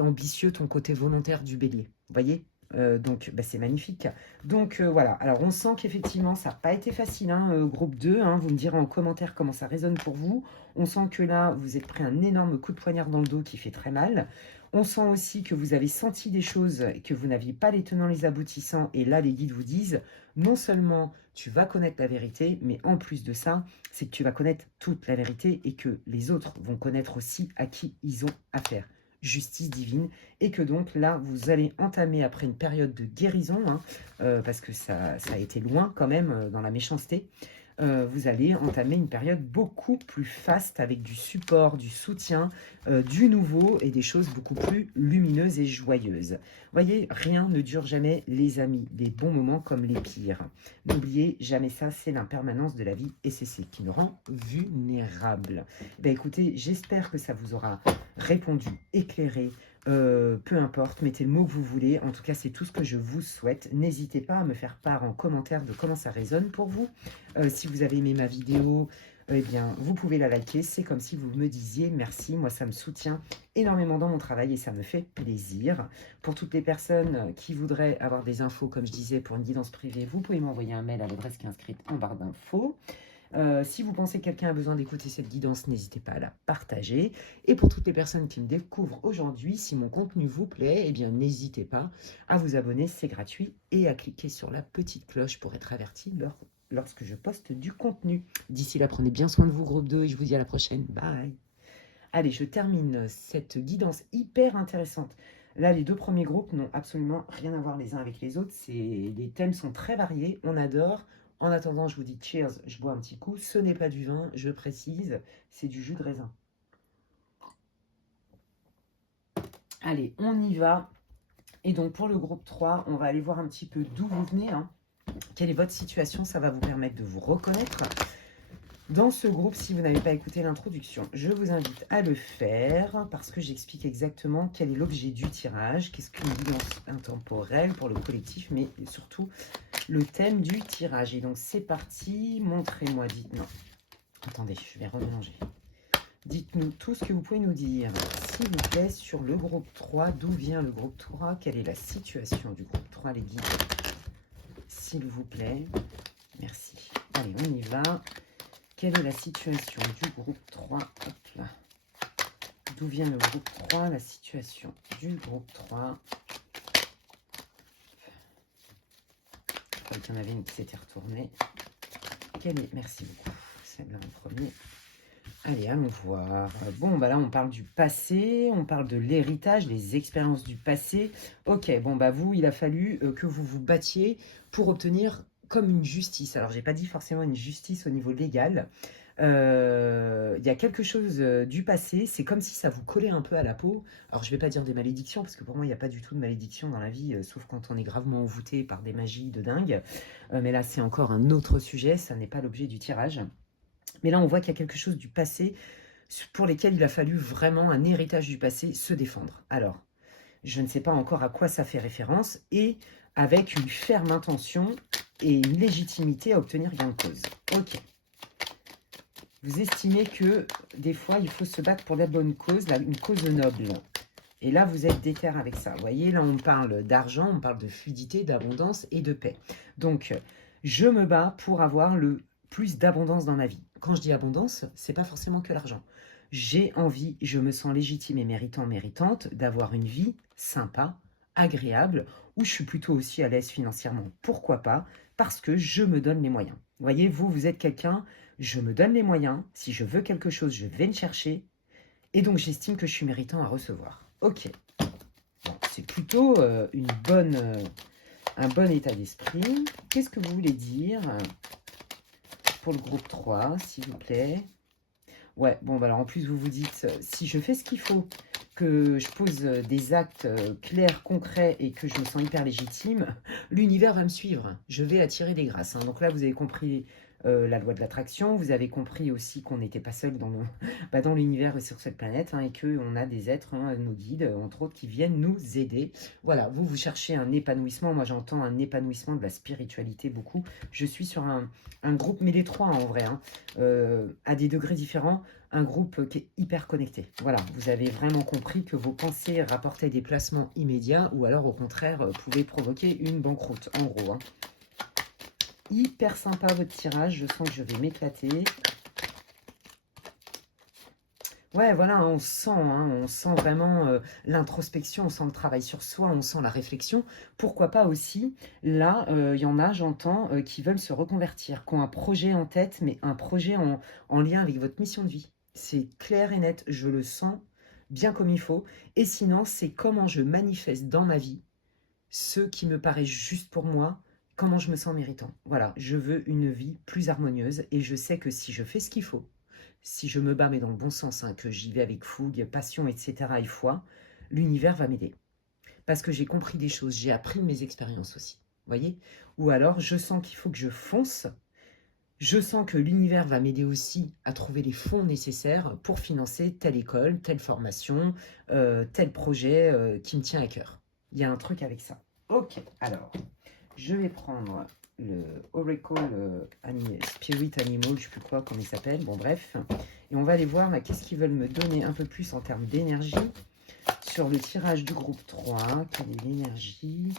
ambitieux, ton côté volontaire du bélier. Vous voyez? Donc, bah, c'est magnifique. Donc, voilà. Alors, on sent qu'effectivement, ça n'a pas été facile, hein, groupe 2. Hein, vous me direz en commentaire comment ça résonne pour vous. On sent que là, vous êtes pris un énorme coup de poignard dans le dos qui fait très mal. On sent aussi que vous avez senti des choses et que vous n'aviez pas les tenants, les aboutissants. Et là, les guides vous disent, non seulement tu vas connaître la vérité, mais en plus de ça, c'est que tu vas connaître toute la vérité et que les autres vont connaître aussi à qui ils ont affaire. Justice divine, et que donc là, vous allez entamer après une période de guérison, hein, parce que ça a été loin quand même dans la méchanceté, vous allez entamer une période beaucoup plus faste avec du support, du soutien, du nouveau et des choses beaucoup plus lumineuses et joyeuses. Voyez, rien ne dure jamais, les amis, les bons moments comme les pires. N'oubliez jamais ça, c'est l'impermanence de la vie et c'est ce qui nous rend vulnérables. Ben écoutez, j'espère que ça vous aura répondu, éclairé, peu importe, mettez le mot que vous voulez. En tout cas, c'est tout ce que je vous souhaite. N'hésitez pas à me faire part en commentaire de comment ça résonne pour vous. Si vous avez aimé ma vidéo, eh bien, vous pouvez la liker. C'est comme si vous me disiez merci. Moi, ça me soutient énormément dans mon travail et ça me fait plaisir. Pour toutes les personnes qui voudraient avoir des infos, comme je disais, pour une guidance privée, vous pouvez m'envoyer un mail à l'adresse qui est inscrite en barre d'infos. Si vous pensez que quelqu'un a besoin d'écouter cette guidance, n'hésitez pas à la partager. Et pour toutes les personnes qui me découvrent aujourd'hui, si mon contenu vous plaît, eh bien n'hésitez pas à vous abonner, c'est gratuit, et à cliquer sur la petite cloche pour être averti lorsque je poste du contenu. D'ici là, prenez bien soin de vous, groupe 2, et je vous dis à la prochaine. Bye. Allez, je termine cette guidance hyper intéressante. Là, les deux premiers groupes n'ont absolument rien à voir les uns avec les autres. Les thèmes sont très variés, on adore. En attendant, je vous dis cheers, je bois un petit coup. Ce n'est pas du vin, je précise, c'est du jus de raisin. Allez, on y va. Et donc, pour le groupe 3, on va aller voir un petit peu d'où vous venez. Hein. Quelle est votre situation? Ça va vous permettre de vous reconnaître dans ce groupe. Si vous n'avez pas écouté l'introduction, je vous invite à le faire parce que j'explique exactement quel est l'objet du tirage, qu'est-ce qu'une guidance intemporelle pour le collectif, mais surtout le thème du tirage. Et donc, c'est parti. Montrez-moi, dites... Non, attendez, je vais remélanger. Dites-nous tout ce que vous pouvez nous dire, s'il vous plaît, sur le groupe 3. D'où vient le groupe 3? Quelle est la situation du groupe 3, les guides? S'il vous plaît. Merci. Allez, on y va. Quelle est la situation du groupe 3? Hop là. D'où vient le groupe 3? La situation du groupe 3. Je crois qu'il y en avait une qui s'était retournée. Quelle est... Merci beaucoup. Celle-là en premier. Allez, allons voir. Bon, bah là, on parle du passé, on parle de l'héritage, les expériences du passé. Ok, bon, bah vous, il a fallu que vous vous battiez pour obtenir comme une justice. Alors, j'ai pas dit forcément une justice au niveau légal. Il y a quelque chose du passé, c'est comme si ça vous collait un peu à la peau. Alors, je vais pas dire des malédictions, parce que pour moi, il n'y a pas du tout de malédiction dans la vie, sauf quand on est gravement envoûté par des magies de dingue. Mais là, c'est encore un autre sujet, ça n'est pas l'objet du tirage. Mais là, on voit qu'il y a quelque chose du passé pour lesquels il a fallu vraiment un héritage du passé se défendre. Alors, je ne sais pas encore à quoi ça fait référence et avec une ferme intention et une légitimité à obtenir gain de cause. Ok. Vous estimez que des fois, il faut se battre pour la bonne cause, une cause noble. Et là, vous êtes déter avec ça. Vous voyez, là, on parle d'argent, on parle de fluidité, d'abondance et de paix. Donc, je me bats pour avoir le plus d'abondance dans ma vie. Quand je dis abondance, c'est pas forcément que l'argent. J'ai envie, je me sens légitime et méritante d'avoir une vie sympa, agréable, où je suis plutôt aussi à l'aise financièrement. Pourquoi pas? Parce que je me donne les moyens. Vous voyez, vous êtes quelqu'un, je me donne les moyens. Si je veux quelque chose, je vais le chercher. Et donc, j'estime que je suis méritant à recevoir. Ok. Bon, c'est plutôt un bon état d'esprit. Qu'est-ce que vous voulez dire pour le groupe 3, s'il vous plaît? Ouais, bon, bah alors en plus, vous vous dites, si je fais ce qu'il faut, que je pose des actes clairs, concrets et que je me sens hyper légitime, l'univers va me suivre. Je vais attirer des grâces. Hein. Donc là, vous avez compris la loi de l'attraction. Vous avez compris aussi qu'on n'était pas seul dans l'univers et sur cette planète hein, et qu'on a des êtres, hein, nos guides, entre autres, qui viennent nous aider. Voilà, vous cherchez un épanouissement. Moi, j'entends un épanouissement de la spiritualité beaucoup. Je suis sur un groupe, mais les trois en vrai, hein, à des degrés différents. Un groupe qui est hyper connecté. Voilà, vous avez vraiment compris que vos pensées rapportaient des placements immédiats ou alors au contraire pouvaient provoquer une banqueroute, en gros. Hein. Hyper sympa votre tirage, je sens que je vais m'éclater. Ouais, voilà, on sent vraiment l'introspection, on sent le travail sur soi, on sent la réflexion. Pourquoi pas aussi, là, il y en a, j'entends, qui veulent se reconvertir, qui ont un projet en tête, mais un projet en lien avec votre mission de vie. C'est clair et net, je le sens bien comme il faut. Et sinon, c'est comment je manifeste dans ma vie ce qui me paraît juste pour moi, comment je me sens méritant. Voilà, je veux une vie plus harmonieuse et je sais que si je fais ce qu'il faut, si je me bats mais dans le bon sens, hein, que j'y vais avec fougue, passion, etc. et foi, l'univers va m'aider. Parce que j'ai compris des choses, j'ai appris mes expériences aussi. Vous voyez? Ou alors, je sens qu'il faut que je fonce. Je sens que l'univers va m'aider aussi à trouver les fonds nécessaires pour financer telle école, telle formation, tel projet qui me tient à cœur. Il y a un truc avec ça. Ok, alors, je vais prendre le Oracle Spirit Animal, je ne sais plus quoi, comment il s'appelle, bon bref. Et on va aller voir qu'est-ce qu'ils veulent me donner un peu plus en termes d'énergie sur le tirage du groupe 3. Quelle est l'énergie?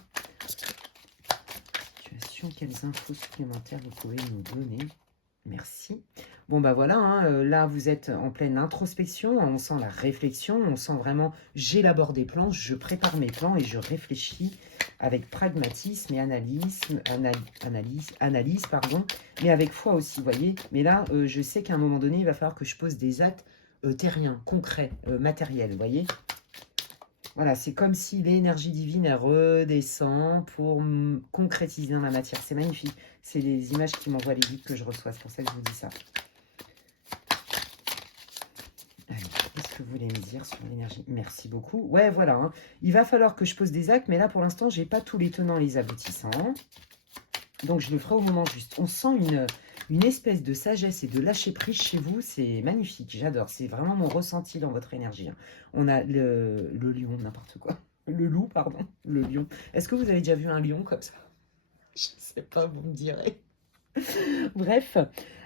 Situation, quelles infos supplémentaires vous pouvez nous donner? Merci. Bon, bah voilà, hein, là, vous êtes en pleine introspection, on sent la réflexion, on sent vraiment, j'élabore des plans, je prépare mes plans et je réfléchis avec pragmatisme et analyse, pardon, mais avec foi aussi, vous voyez. Mais là, je sais qu'à un moment donné, il va falloir que je pose des actes terriens, concrets, matériels, vous voyez. Voilà, c'est comme si l'énergie divine, elle redescend pour concrétiser dans la matière. C'est magnifique. C'est les images qui m'envoient les guides que je reçois. C'est pour ça que je vous dis ça. Allez, qu'est-ce que vous voulez me dire sur l'énergie? Merci beaucoup. Ouais, voilà. Hein. Il va falloir que je pose des actes, mais là, pour l'instant, j'ai pas tous les tenants et les aboutissants. Donc, je le ferai au moment juste. On sent une espèce de sagesse et de lâcher prise chez vous. C'est magnifique. J'adore. C'est vraiment mon ressenti dans votre énergie. Hein. On a le lion, n'importe quoi. Le loup, pardon. Le lion. Est-ce que vous avez déjà vu un lion comme ça? Je sais pas, vous me direz. Bref,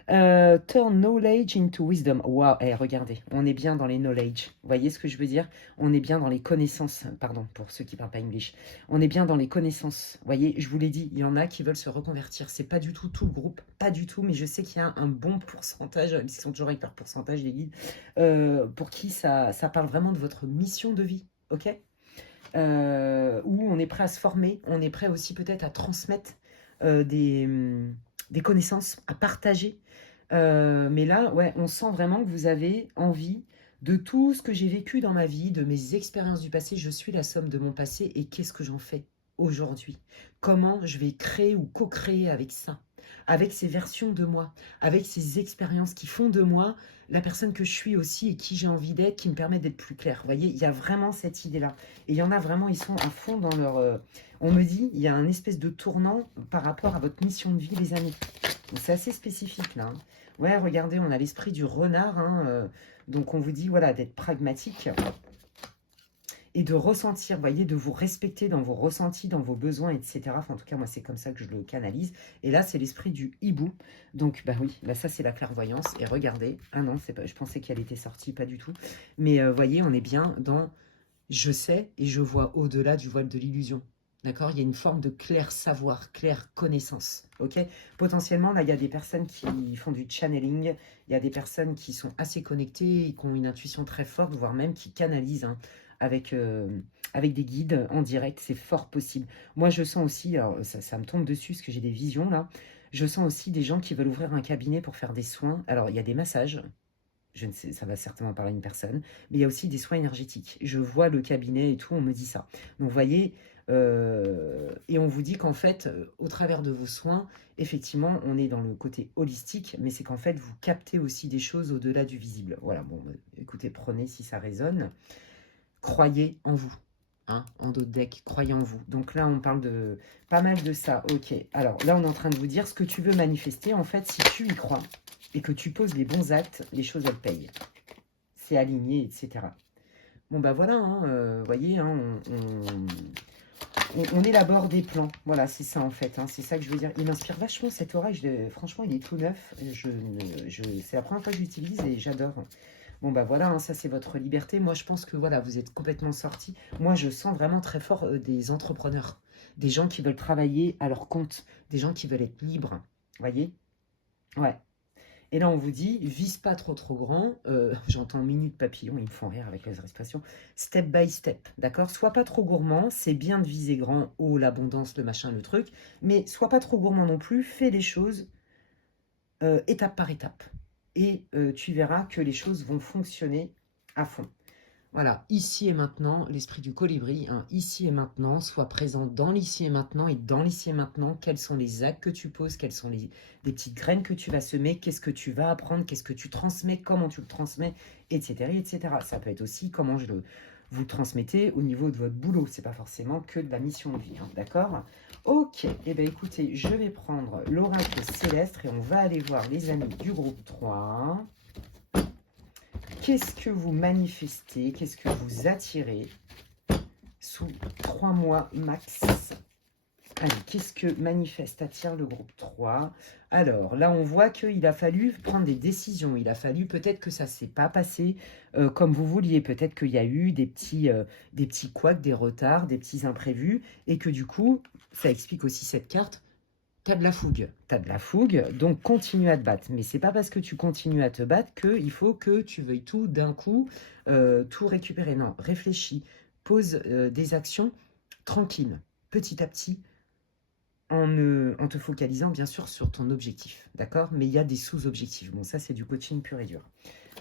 turn knowledge into wisdom. Waouh, regardez, on est bien dans les knowledge. Vous voyez ce que je veux dire? On est bien dans les connaissances. Pardon, pour ceux qui ne parlent pas English. On est bien dans les connaissances. Vous voyez, je vous l'ai dit, il y en a qui veulent se reconvertir. C'est pas du tout le groupe, pas du tout, mais je sais qu'il y a un bon pourcentage, même s'ils sont toujours avec leur pourcentage, les guides, pour qui ça parle vraiment de votre mission de vie, ok? Où on est prêt à se former, on est prêt aussi peut-être à transmettre des connaissances, à partager. Mais là, ouais, on sent vraiment que vous avez envie de tout ce que j'ai vécu dans ma vie, de mes expériences du passé. Je suis la somme de mon passé et qu'est-ce que j'en fais aujourd'hui? Comment je vais créer ou co-créer avec ça? Avec ces versions de moi, avec ces expériences qui font de moi la personne que je suis aussi et qui j'ai envie d'être, qui me permettent d'être plus clair. Vous voyez, il y a vraiment cette idée-là. Et il y en a vraiment, ils sont à fond dans leur... on me dit, il y a un espèce de tournant par rapport à votre mission de vie, les amis. Donc c'est assez spécifique, là. Hein. Ouais, regardez, on a l'esprit du renard. Hein, donc on vous dit, voilà, d'être pragmatique et de ressentir, vous voyez, de vous respecter dans vos ressentis, dans vos besoins, etc. Enfin, en tout cas, moi, c'est comme ça que je le canalise. Et là, c'est l'esprit du hibou. Donc, bah oui, là, ça, c'est la clairvoyance. Et regardez, ah non, c'est pas, je pensais qu'elle était sortie, pas du tout. Mais vous voyez, on est bien dans je sais et je vois au-delà du voile de l'illusion. D'accord? Il y a une forme de clair savoir, claire connaissance. Ok? Potentiellement, là, il y a des personnes qui font du channeling. Il y a des personnes qui sont assez connectées et qui ont une intuition très forte, voire même qui canalisent. Hein, avec des guides en direct, c'est fort possible. Moi, je sens aussi, alors ça me tombe dessus parce que j'ai des visions là, je sens aussi des gens qui veulent ouvrir un cabinet pour faire des soins. Alors, il y a des massages, je ne sais, ça va certainement parler à une personne, mais il y a aussi des soins énergétiques. Je vois le cabinet et tout, on me dit ça. Donc, vous voyez, et on vous dit qu'en fait, au travers de vos soins, effectivement, on est dans le côté holistique, mais c'est qu'en fait, vous captez aussi des choses au-delà du visible. Voilà, bon, écoutez, prenez si ça résonne. Croyez en vous. Hein, en dos de deck, croyez en vous. Donc là, on parle de pas mal de ça. Ok, alors là, on est en train de vous dire ce que tu veux manifester. En fait, si tu y crois et que tu poses les bons actes, les choses, elles payent. C'est aligné, etc. Bon, bah voilà, vous voyez, hein, on élabore des plans. Voilà, c'est ça en fait. Hein, c'est ça que je veux dire. Il m'inspire vachement cet orage. Franchement, il est tout neuf. C'est la première fois que j'utilise et j'adore. Bon, bah voilà, hein, ça c'est votre liberté. Moi, je pense que voilà, vous êtes complètement sortis. Moi, je sens vraiment très fort des entrepreneurs, des gens qui veulent travailler à leur compte, des gens qui veulent être libres. Vous voyez? Ouais. Et là, on vous dit, vise pas trop grand. J'entends minute papillon, ils me font rire avec les expressions. Step by step, d'accord? Sois pas trop gourmand. C'est bien de viser grand, haut, l'abondance, le machin, le truc. Mais sois pas trop gourmand non plus. Fais les choses étape par étape. Et tu verras que les choses vont fonctionner à fond. Voilà, ici et maintenant, l'esprit du colibri, hein, ici et maintenant, sois présent dans l'ici et maintenant, et dans l'ici et maintenant, quels sont les actes que tu poses, quelles sont des petites graines que tu vas semer, qu'est-ce que tu vas apprendre, qu'est-ce que tu transmets, comment tu le transmets, etc. etc. Ça peut être aussi comment vous le transmettez au niveau de votre boulot, c'est pas forcément que de la mission de vie, hein, d'accord? Ok, et bien écoutez, je vais prendre l'oracle céleste et on va aller voir les amis du groupe 3. Qu'est-ce que vous manifestez? Qu'est-ce que vous attirez sous 3 mois max? Allez, qu'est-ce que manifeste, attire le groupe 3? Alors, là, on voit qu'il a fallu prendre des décisions. Il a fallu, peut-être que ça ne s'est pas passé comme vous vouliez. Peut-être qu'il y a eu des petits couacs, des retards, des petits imprévus. Et que du coup, ça explique aussi cette carte. T'as de la fougue. T'as de la fougue, donc continue à te battre. Mais c'est pas parce que tu continues à te battre qu'il faut que tu veuilles tout d'un coup, tout récupérer. Non, réfléchis. Pose des actions tranquilles, petit à petit, en te focalisant bien sûr sur ton objectif. D'accord? Mais il y a des sous-objectifs. Bon, ça, c'est du coaching pur et dur.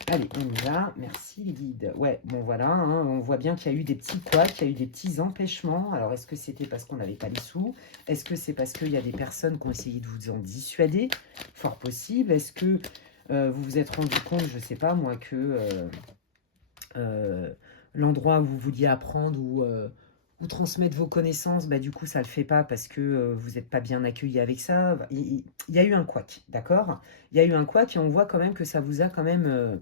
Allez, on y va. Merci les guides. Ouais, bon voilà, hein, on voit bien qu'il y a eu des petits couacs, qu'il y a eu des petits empêchements. Alors, est-ce que c'était parce qu'on n'avait pas les sous? Est-ce que c'est parce qu'il y a des personnes qui ont essayé de vous en dissuader? Fort possible. Est-ce que vous vous êtes rendu compte, je ne sais pas moi, que euh, l'endroit où vous vouliez apprendre ou transmettre vos connaissances, bah, du coup, ça ne le fait pas parce que vous n'êtes pas bien accueilli avec ça. Il y a eu un couac, d'accord? Il y a eu un couac et on voit quand même que ça vous a quand même...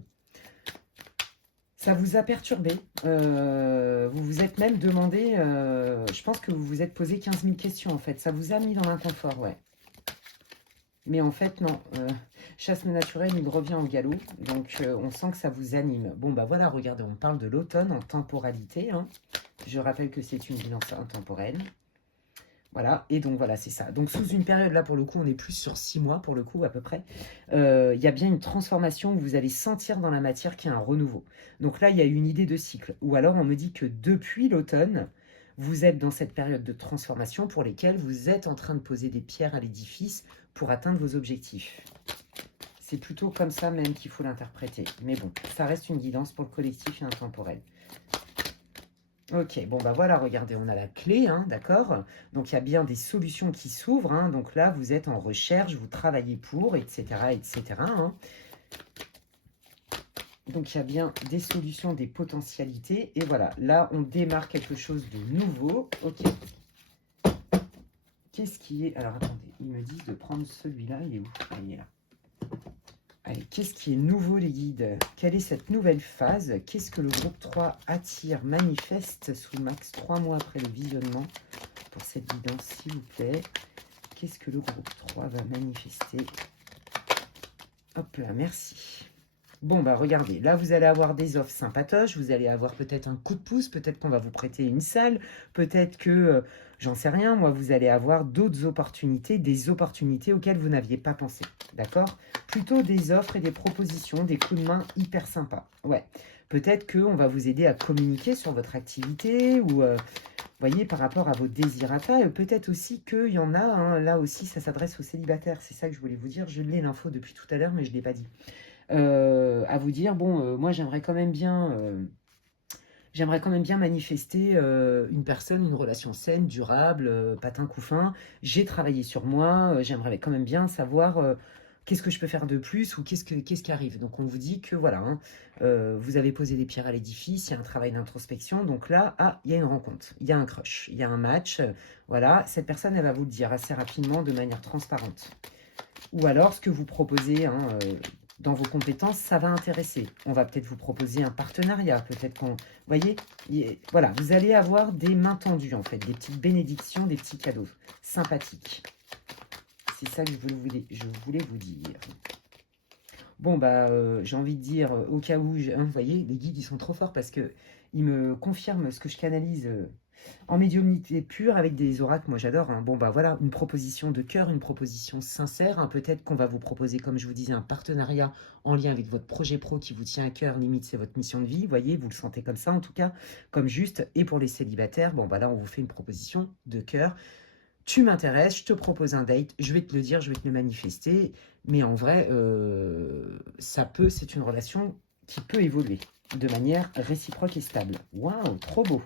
ça vous a perturbé. Vous vous êtes même demandé, je pense que vous vous êtes posé 15 000 questions en fait. Ça vous a mis dans l'inconfort, ouais. Mais en fait, non. Chasse le naturel, il revient au galop. Donc, on sent que ça vous anime. Bon, bah voilà, regardez, on parle de l'automne en temporalité, hein. Je rappelle que c'est une guidance intemporelle. Voilà, et donc voilà, c'est ça. Donc sous une période, là pour le coup, on est plus sur 6 mois pour le coup à peu près. Il y a bien une transformation où vous allez sentir dans la matière qu'il y a un renouveau. Donc là, il y a une idée de cycle. Ou alors on me dit que depuis l'automne, vous êtes dans cette période de transformation pour lesquelles vous êtes en train de poser des pierres à l'édifice pour atteindre vos objectifs. C'est plutôt comme ça même qu'il faut l'interpréter. Mais bon, ça reste une guidance pour le collectif et intemporel. Ok, bon bah voilà, regardez, on a la clé, hein, d'accord? Donc il y a bien des solutions qui s'ouvrent, hein, donc là vous êtes en recherche, vous travaillez pour, etc., etc., hein. Donc il y a bien des solutions, des potentialités, et voilà, là on démarre quelque chose de nouveau, ok. Qu'est-ce qui est... Alors attendez, ils me disent de prendre celui-là, il est où? Ah, il est là. Allez, qu'est-ce qui est nouveau les guides? Quelle est cette nouvelle phase? Qu'est-ce que le groupe 3 attire, manifeste sous max 3 mois après le visionnement? Pour cette guidance, s'il vous plaît. Qu'est-ce que le groupe 3 va manifester? Hop là, merci. Bon, bah regardez, là vous allez avoir des offres sympatoches, vous allez avoir peut-être un coup de pouce, peut-être qu'on va vous prêter une salle, peut-être que, j'en sais rien, moi, vous allez avoir d'autres opportunités, des opportunités auxquelles vous n'aviez pas pensé, d'accord? Plutôt des offres et des propositions, des coups de main hyper sympas, ouais. Peut-être qu'on va vous aider à communiquer sur votre activité ou... voyez, par rapport à vos désirata, peut-être aussi qu'il y en a, hein, là aussi, ça s'adresse aux célibataires. C'est ça que je voulais vous dire. Je l'ai l'info depuis tout à l'heure, mais je ne l'ai pas dit. À vous dire, bon, moi, j'aimerais quand même bien manifester une personne, une relation saine, durable, patin couffin. J'ai travaillé sur moi, j'aimerais quand même bien savoir qu'est-ce que je peux faire de plus ou qu'est-ce qui arrive. Donc on vous dit que voilà, hein, vous avez posé des pierres à l'édifice, il y a un travail d'introspection. Donc là, ah, il y a une rencontre, il y a un crush, il y a un match. Voilà, cette personne, elle va vous le dire assez rapidement de manière transparente. Ou alors, ce que vous proposez, hein, dans vos compétences, ça va intéresser. On va peut-être vous proposer un partenariat, peut-être qu'on... Vous voyez, voilà, vous allez avoir des mains tendues, en fait, des petites bénédictions, des petits cadeaux sympathiques. C'est ça que je voulais vous dire. Bon, bah, j'ai envie de dire, au cas où, hein, vous voyez, les guides, ils sont trop forts parce que ils me confirment ce que je canalise en médiumnité pure avec des oracles. Moi, j'adore, hein. Bon, bah voilà, une proposition de cœur, une proposition sincère, hein. Peut-être qu'on va vous proposer, comme je vous disais, un partenariat en lien avec votre projet pro qui vous tient à cœur. Limite, c'est votre mission de vie. Vous voyez, vous le sentez comme ça, en tout cas, comme juste. Et pour les célibataires, bon, bah là, on vous fait une proposition de cœur. Tu m'intéresses, je te propose un date, je vais te le dire, je vais te le manifester. Mais en vrai, c'est une relation qui peut évoluer de manière réciproque et stable. Waouh, trop beau.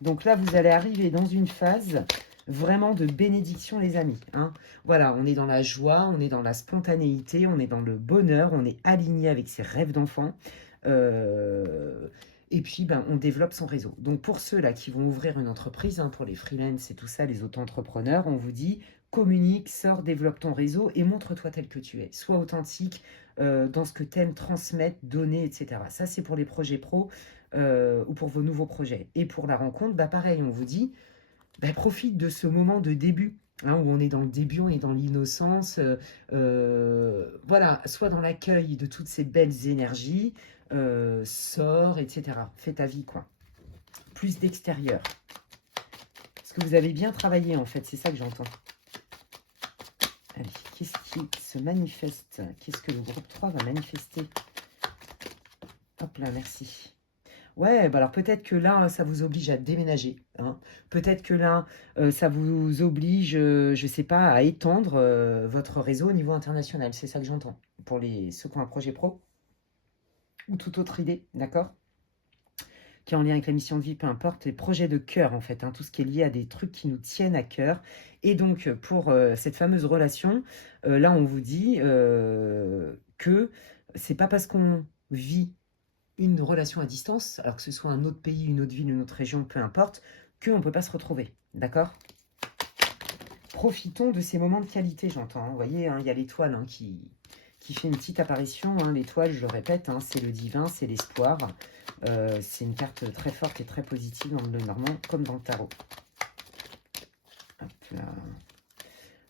Donc là, vous allez arriver dans une phase vraiment de bénédiction, les amis, hein. Voilà, on est dans la joie, on est dans la spontanéité, on est dans le bonheur, on est aligné avec ses rêves d'enfant. Et puis, ben, on développe son réseau. Donc, pour ceux-là qui vont ouvrir une entreprise, hein, pour les freelances et tout ça, les auto-entrepreneurs, on vous dit, communique, sors, développe ton réseau et montre-toi tel que tu es. Sois authentique dans ce que tu aimes transmettre, donner, etc. Ça, c'est pour les projets pro ou pour vos nouveaux projets. Et pour la rencontre, bah, pareil, on vous dit, bah, profite de ce moment de début. Hein, où on est dans le début, on est dans l'innocence, voilà, soit dans l'accueil de toutes ces belles énergies, sors, etc. Fais ta vie, quoi. Plus d'extérieur. Parce que vous avez bien travaillé, en fait, c'est ça que j'entends. Allez, qu'est-ce qui se manifeste? Qu'est-ce que le groupe 3 va manifester? Hop là, merci. Ouais, bah alors peut-être que là, ça vous oblige à déménager, hein. Peut-être que là, ça vous oblige, je sais pas, à étendre votre réseau au niveau international. C'est ça que j'entends. Pour ceux qui ont un projet pro ou toute autre idée, d'accord? Qui est en lien avec la mission de vie, peu importe, les projets de cœur en fait, hein, tout ce qui est lié à des trucs qui nous tiennent à cœur. Et donc pour cette fameuse relation, là on vous dit que c'est pas parce qu'on vit une relation à distance, alors que ce soit un autre pays, une autre ville, une autre région, peu importe, qu'on ne peut pas se retrouver, d'accord? Profitons de ces moments de qualité, j'entends. Vous voyez, hein, il y a l'étoile hein, qui fait une petite apparition. Hein. L'étoile, je le répète, hein, c'est le divin, c'est l'espoir. C'est une carte très forte et très positive dans le Normand, comme dans le tarot. Hop là.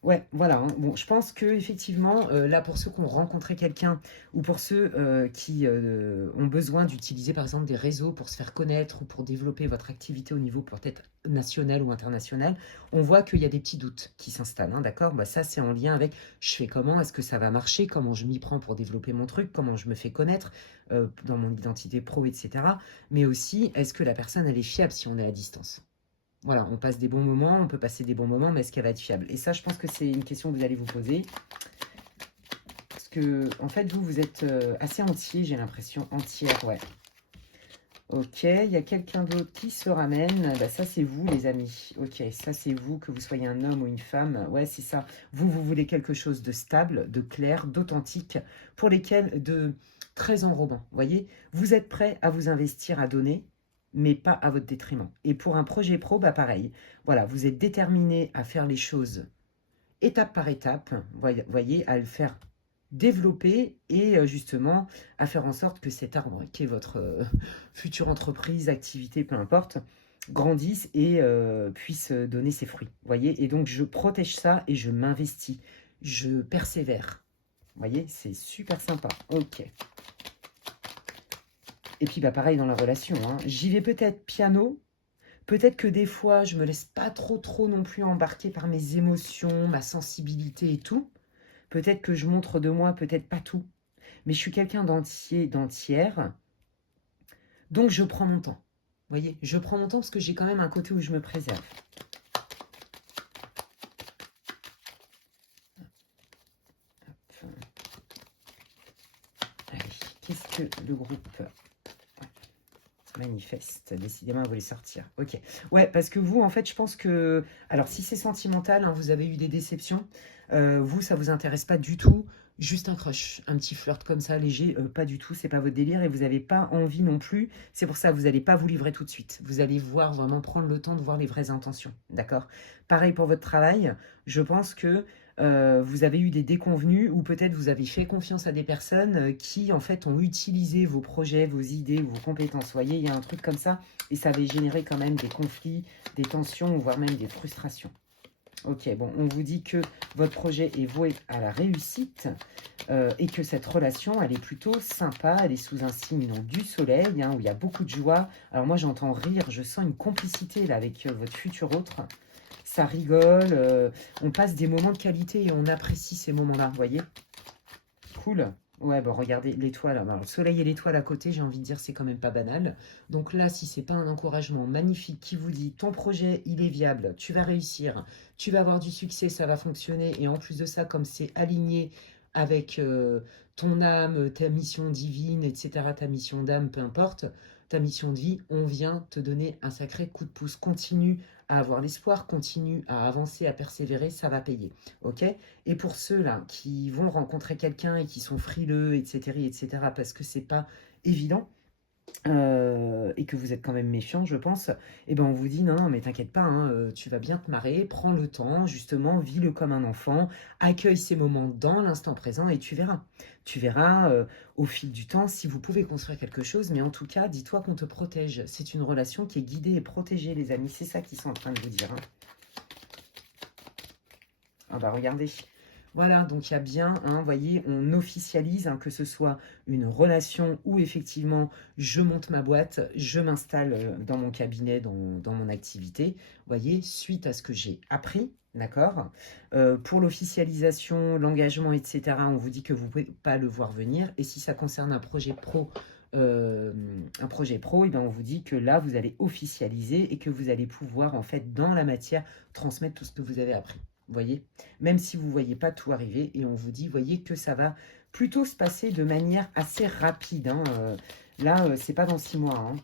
Ouais, voilà. Hein. Bon, je pense que effectivement, là, pour ceux qui ont rencontré quelqu'un ou pour ceux qui ont besoin d'utiliser, par exemple, des réseaux pour se faire connaître ou pour développer votre activité au niveau peut-être national ou international, on voit qu'il y a des petits doutes qui s'installent, hein, d'accord? Bah, ça, c'est en lien avec je fais comment, est-ce que ça va marcher, comment je m'y prends pour développer mon truc, comment je me fais connaître dans mon identité pro, etc. Mais aussi, est-ce que la personne, elle est fiable si on est à distance? Voilà, on passe des bons moments, on peut passer des bons moments, mais est-ce qu'elle va être fiable? Et ça, je pense que c'est une question que vous allez vous poser. Parce que, en fait, vous êtes assez entier, j'ai l'impression. Entière, ouais. Ok, il y a quelqu'un d'autre qui se ramène. Bah, ça, c'est vous, les amis. Ok, ça, c'est vous, que vous soyez un homme ou une femme. Ouais, c'est ça. Vous voulez quelque chose de stable, de clair, d'authentique, pour lesquels de très enrobant. Vous voyez, vous êtes prêt à vous investir, à donner, mais pas à votre détriment. Et pour un projet pro, bah pareil. Voilà, vous êtes déterminé à faire les choses étape par étape, voyez, à le faire développer et justement à faire en sorte que cet arbre, qui est votre future entreprise, activité, peu importe, grandisse et puisse donner ses fruits. Voyez, et donc je protège ça et je m'investis, je persévère. Voyez, c'est super sympa. Ok. Et puis bah pareil dans la relation, hein. J'y vais peut-être piano. Peut-être que des fois, je me laisse pas trop non plus embarquer par mes émotions, ma sensibilité et tout. Peut-être que je montre de moi, peut-être pas tout. Mais je suis quelqu'un d'entier, d'entière. Donc je prends mon temps. Vous voyez, je prends mon temps parce que j'ai quand même un côté où je me préserve. Allez, qu'est-ce que le groupe manifeste? Décidément, vous voulez sortir. Ok. Ouais, parce que vous, en fait, je pense que... Alors, si c'est sentimental, hein, vous avez eu des déceptions, vous, ça vous intéresse pas du tout. Juste un crush, un petit flirt comme ça, léger, pas du tout, c'est pas votre délire et vous n'avez pas envie non plus. C'est pour ça que vous n'allez pas vous livrer tout de suite. Vous allez voir, vraiment prendre le temps de voir les vraies intentions, d'accord? Pareil pour votre travail, je pense que vous avez eu des déconvenus ou peut-être vous avez fait confiance à des personnes qui, en fait, ont utilisé vos projets, vos idées, vos compétences. Vous voyez, il y a un truc comme ça et ça avait généré quand même des conflits, des tensions, voire même des frustrations. Ok, bon, on vous dit que votre projet est voué à la réussite et que cette relation, elle est plutôt sympa, elle est sous un signe du soleil, hein, où il y a beaucoup de joie. Alors moi, j'entends rire, je sens une complicité là avec votre futur autre. Ça rigole, on passe des moments de qualité et on apprécie ces moments-là, vous voyez? Cool. Ouais, bon, regardez l'étoile. Alors, le soleil et l'étoile à côté, j'ai envie de dire, c'est quand même pas banal. Donc là, si c'est pas un encouragement magnifique qui vous dit ton projet, il est viable, tu vas réussir, tu vas avoir du succès, ça va fonctionner. Et en plus de ça, comme c'est aligné avec ton âme, ta mission divine, etc., ta mission d'âme, peu importe, ta mission de vie, on vient te donner un sacré coup de pouce. Continue à avoir l'espoir, continue à avancer, à persévérer, ça va payer. Ok? Et pour ceux-là qui vont rencontrer quelqu'un et qui sont frileux, etc., parce que c'est pas évident, et que vous êtes quand même méfiant, je pense, et ben on vous dit non, mais t'inquiète pas, hein, tu vas bien te marrer, prends le temps, justement, vis-le comme un enfant, accueille ces moments dans l'instant présent et tu verras. Tu verras au fil du temps si vous pouvez construire quelque chose, mais en tout cas, dis-toi qu'on te protège. C'est une relation qui est guidée et protégée, les amis. C'est ça qu'ils sont en train de vous dire. Hein. Ah bah regardez. Voilà, donc il y a bien, hein, vous voyez, on officialise, hein, que ce soit une relation où effectivement je monte ma boîte, je m'installe dans mon cabinet, dans mon activité, vous voyez, suite à ce que j'ai appris, d'accord? Pour l'officialisation, l'engagement, etc., on vous dit que vous ne pouvez pas le voir venir. Et si ça concerne un projet pro, et ben on vous dit que là, vous allez officialiser et que vous allez pouvoir, en fait, dans la matière, transmettre tout ce que vous avez appris. Vous voyez, même si vous ne voyez pas tout arriver, et on vous dit, voyez que ça va plutôt se passer de manière assez rapide. Hein. Là, c'est pas dans 6 mois. Hein.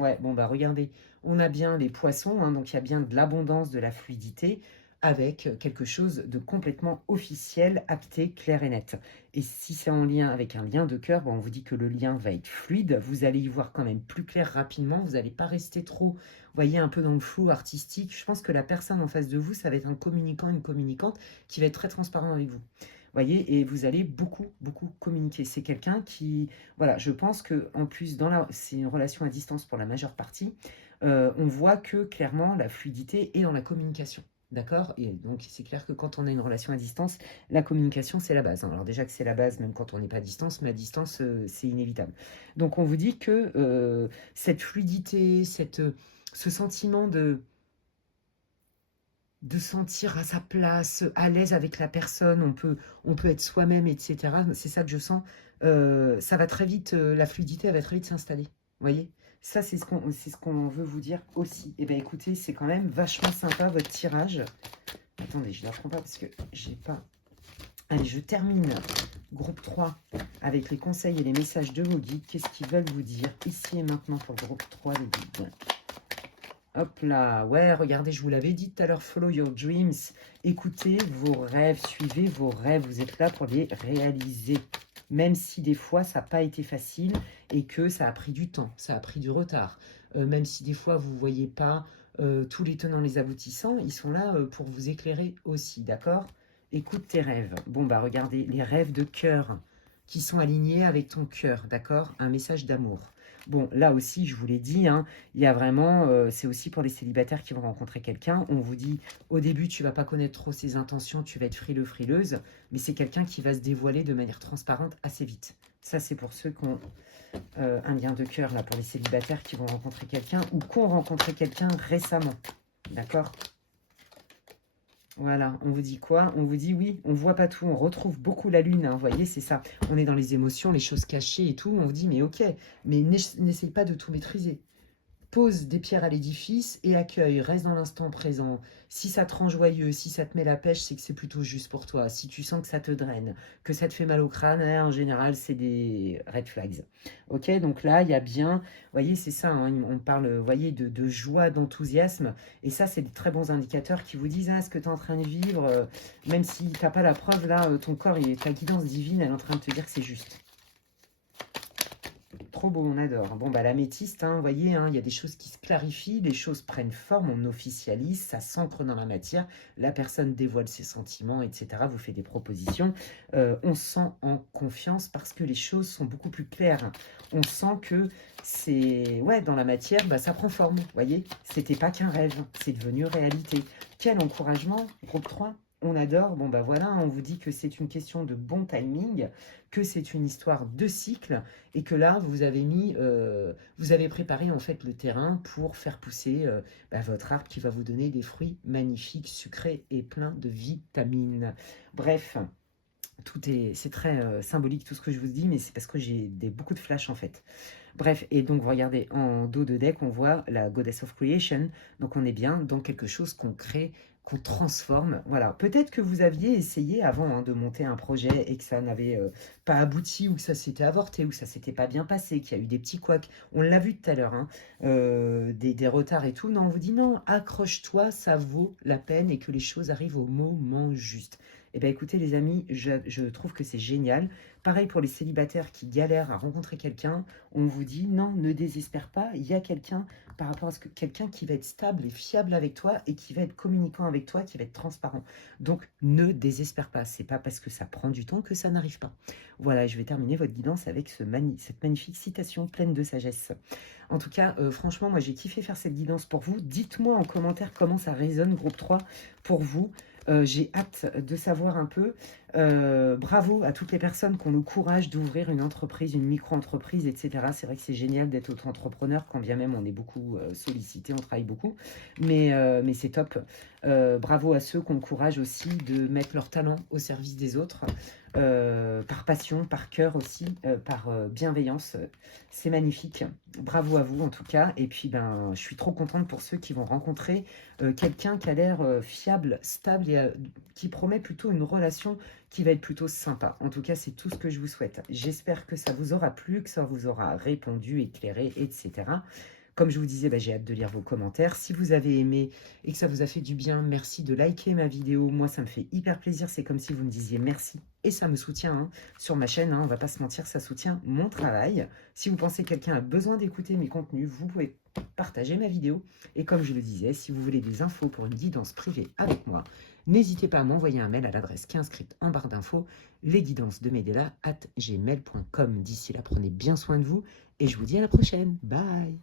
Ouais, bon, bah regardez, on a bien les poissons, hein, donc il y a bien de l'abondance, de la fluidité. avec quelque chose de complètement officiel, acté, clair et net. Et si c'est en lien avec un lien de cœur, bon, on vous dit que le lien va être fluide, vous allez y voir quand même plus clair rapidement, vous n'allez pas rester trop, vous voyez, un peu dans le flou artistique. Je pense que la personne en face de vous, ça va être un communicant, une communicante qui va être très transparent avec vous. Voyez, et vous allez beaucoup, beaucoup communiquer. C'est quelqu'un qui, voilà, je pense que en plus, c'est une relation à distance pour la majeure partie, on voit que clairement la fluidité est dans la communication. D'accord. Et donc, c'est clair que quand on a une relation à distance, la communication, c'est la base, hein. Alors déjà que c'est la base, même quand on n'est pas à distance, mais à distance, c'est inévitable. Donc, on vous dit que cette fluidité, ce sentiment de sentir à sa place, à l'aise avec la personne, on peut être soi-même, etc. C'est ça que je sens. Ça va très vite, la fluidité, elle va très vite s'installer. Vous voyez? Ça, c'est ce qu'on veut vous dire aussi. Et bien, écoutez, c'est quand même vachement sympa votre tirage. Attendez, je ne la prends pas parce que j'ai pas... Allez, je termine groupe 3 avec les conseils et les messages de vos guides. Qu'est-ce qu'ils veulent vous dire ici et maintenant pour le groupe 3 des guides? Hop là, ouais, regardez, je vous l'avais dit tout à l'heure, follow your dreams. Écoutez vos rêves, suivez vos rêves, vous êtes là pour les réaliser. Même si des fois, ça n'a pas été facile et que ça a pris du temps, ça a pris du retard. Même si des fois, vous ne voyez pas tous les tenants, les aboutissants, ils sont là pour vous éclairer aussi, d'accord? Écoute tes rêves. Bon, bah regardez, les rêves de cœur qui sont alignés avec ton cœur, d'accord? Un message d'amour. Bon, là aussi, je vous l'ai dit, hein, il y a vraiment, c'est aussi pour les célibataires qui vont rencontrer quelqu'un. On vous dit, au début, tu vas pas connaître trop ses intentions, tu vas être frileux, frileuse, mais c'est quelqu'un qui va se dévoiler de manière transparente assez vite. Ça, c'est pour ceux qui ont un lien de cœur, là, pour les célibataires qui vont rencontrer quelqu'un ou qui ont rencontré quelqu'un récemment. D'accord? Voilà, on vous dit quoi? On vous dit oui, on voit pas tout, on retrouve beaucoup la lune, hein, vous voyez, c'est ça. On est dans les émotions, les choses cachées et tout, on vous dit mais ok, mais n'essaye pas de tout maîtriser. Pose des pierres à l'édifice et accueille, reste dans l'instant présent. Si ça te rend joyeux, si ça te met la pêche, c'est que c'est plutôt juste pour toi. Si tu sens que ça te draine, que ça te fait mal au crâne, en général, c'est des red flags. Ok, donc là, il y a bien, vous voyez, c'est ça, hein, on parle, vous voyez, de joie, d'enthousiasme. Et ça, c'est des très bons indicateurs qui vous disent, ah, ce que tu es en train de vivre, même si tu n'as pas la preuve, là, ton corps, ta guidance divine, elle est en train de te dire que c'est juste. Trop beau, on adore. Bon, bah l'améthyste, hein, vous voyez, hein, il y a des choses qui se clarifient, les choses prennent forme, on officialise, ça s'ancre dans la matière, la personne dévoile ses sentiments, etc., vous fait des propositions. On se sent en confiance parce que les choses sont beaucoup plus claires. On sent que c'est... Ouais, dans la matière, bah, ça prend forme, vous voyez. C'était pas qu'un rêve, c'est devenu réalité. Quel encouragement, groupe 3. On adore, bon bah voilà, on vous dit que c'est une question de bon timing, que c'est une histoire de cycle, et que là, vous avez vous avez préparé en fait le terrain pour faire pousser votre arbre qui va vous donner des fruits magnifiques, sucrés et pleins de vitamines. Bref, c'est très symbolique tout ce que je vous dis, mais c'est parce que j'ai beaucoup de flash en fait. Bref, et donc vous regardez en dos de deck, on voit la Goddess of Creation, donc on est bien dans quelque chose qu'on crée, qu'on transforme. Voilà, peut-être que vous aviez essayé avant, hein, de monter un projet et que ça n'avait pas abouti, ou que ça s'était avorté, ou que ça s'était pas bien passé, qu'il y a eu des petits couacs. On l'a vu tout à l'heure, hein, des retards et tout. Non, on vous dit non, accroche-toi, ça vaut la peine et que les choses arrivent au moment juste. Eh bien écoutez les amis, je trouve que c'est génial. Pareil pour les célibataires qui galèrent à rencontrer quelqu'un, on vous dit non, ne désespère pas, il y a quelqu'un par rapport à ce que quelqu'un qui va être stable et fiable avec toi et qui va être communicant avec toi, qui va être transparent. Donc ne désespère pas, c'est pas parce que ça prend du temps que ça n'arrive pas. Voilà, je vais terminer votre guidance avec cette magnifique citation pleine de sagesse. En tout cas, franchement, moi j'ai kiffé faire cette guidance pour vous. Dites-moi en commentaire comment ça résonne groupe 3 pour vous. J'ai hâte de savoir un peu. Bravo à toutes les personnes qui ont le courage d'ouvrir une entreprise, une micro-entreprise, etc. C'est vrai que c'est génial d'être auto-entrepreneur, quand bien même on est beaucoup sollicité, on travaille beaucoup. Mais c'est top. Bravo à ceux qui ont le courage aussi de mettre leur talent au service des autres, par passion, par cœur aussi, par bienveillance. C'est magnifique. Bravo à vous en tout cas. Et puis, ben, je suis trop contente pour ceux qui vont rencontrer quelqu'un qui a l'air fiable, stable et qui promet plutôt une relation qui va être plutôt sympa. En tout cas, c'est tout ce que je vous souhaite. J'espère que ça vous aura plu, que ça vous aura répondu, éclairé, etc. Comme je vous disais, j'ai hâte de lire vos commentaires. Si vous avez aimé et que ça vous a fait du bien, merci de liker ma vidéo. Moi, ça me fait hyper plaisir. C'est comme si vous me disiez merci. Et ça me soutient sur ma chaîne. On va pas se mentir, ça soutient mon travail. Si vous pensez que quelqu'un a besoin d'écouter mes contenus, vous pouvez partager ma vidéo. Et comme je le disais, si vous voulez des infos pour une guidance privée avec moi, n'hésitez pas à m'envoyer un mail à l'adresse qui est inscrite en barre d'infos, lesguidancesdemedela@gmail.com. D'ici là, prenez bien soin de vous et je vous dis à la prochaine. Bye!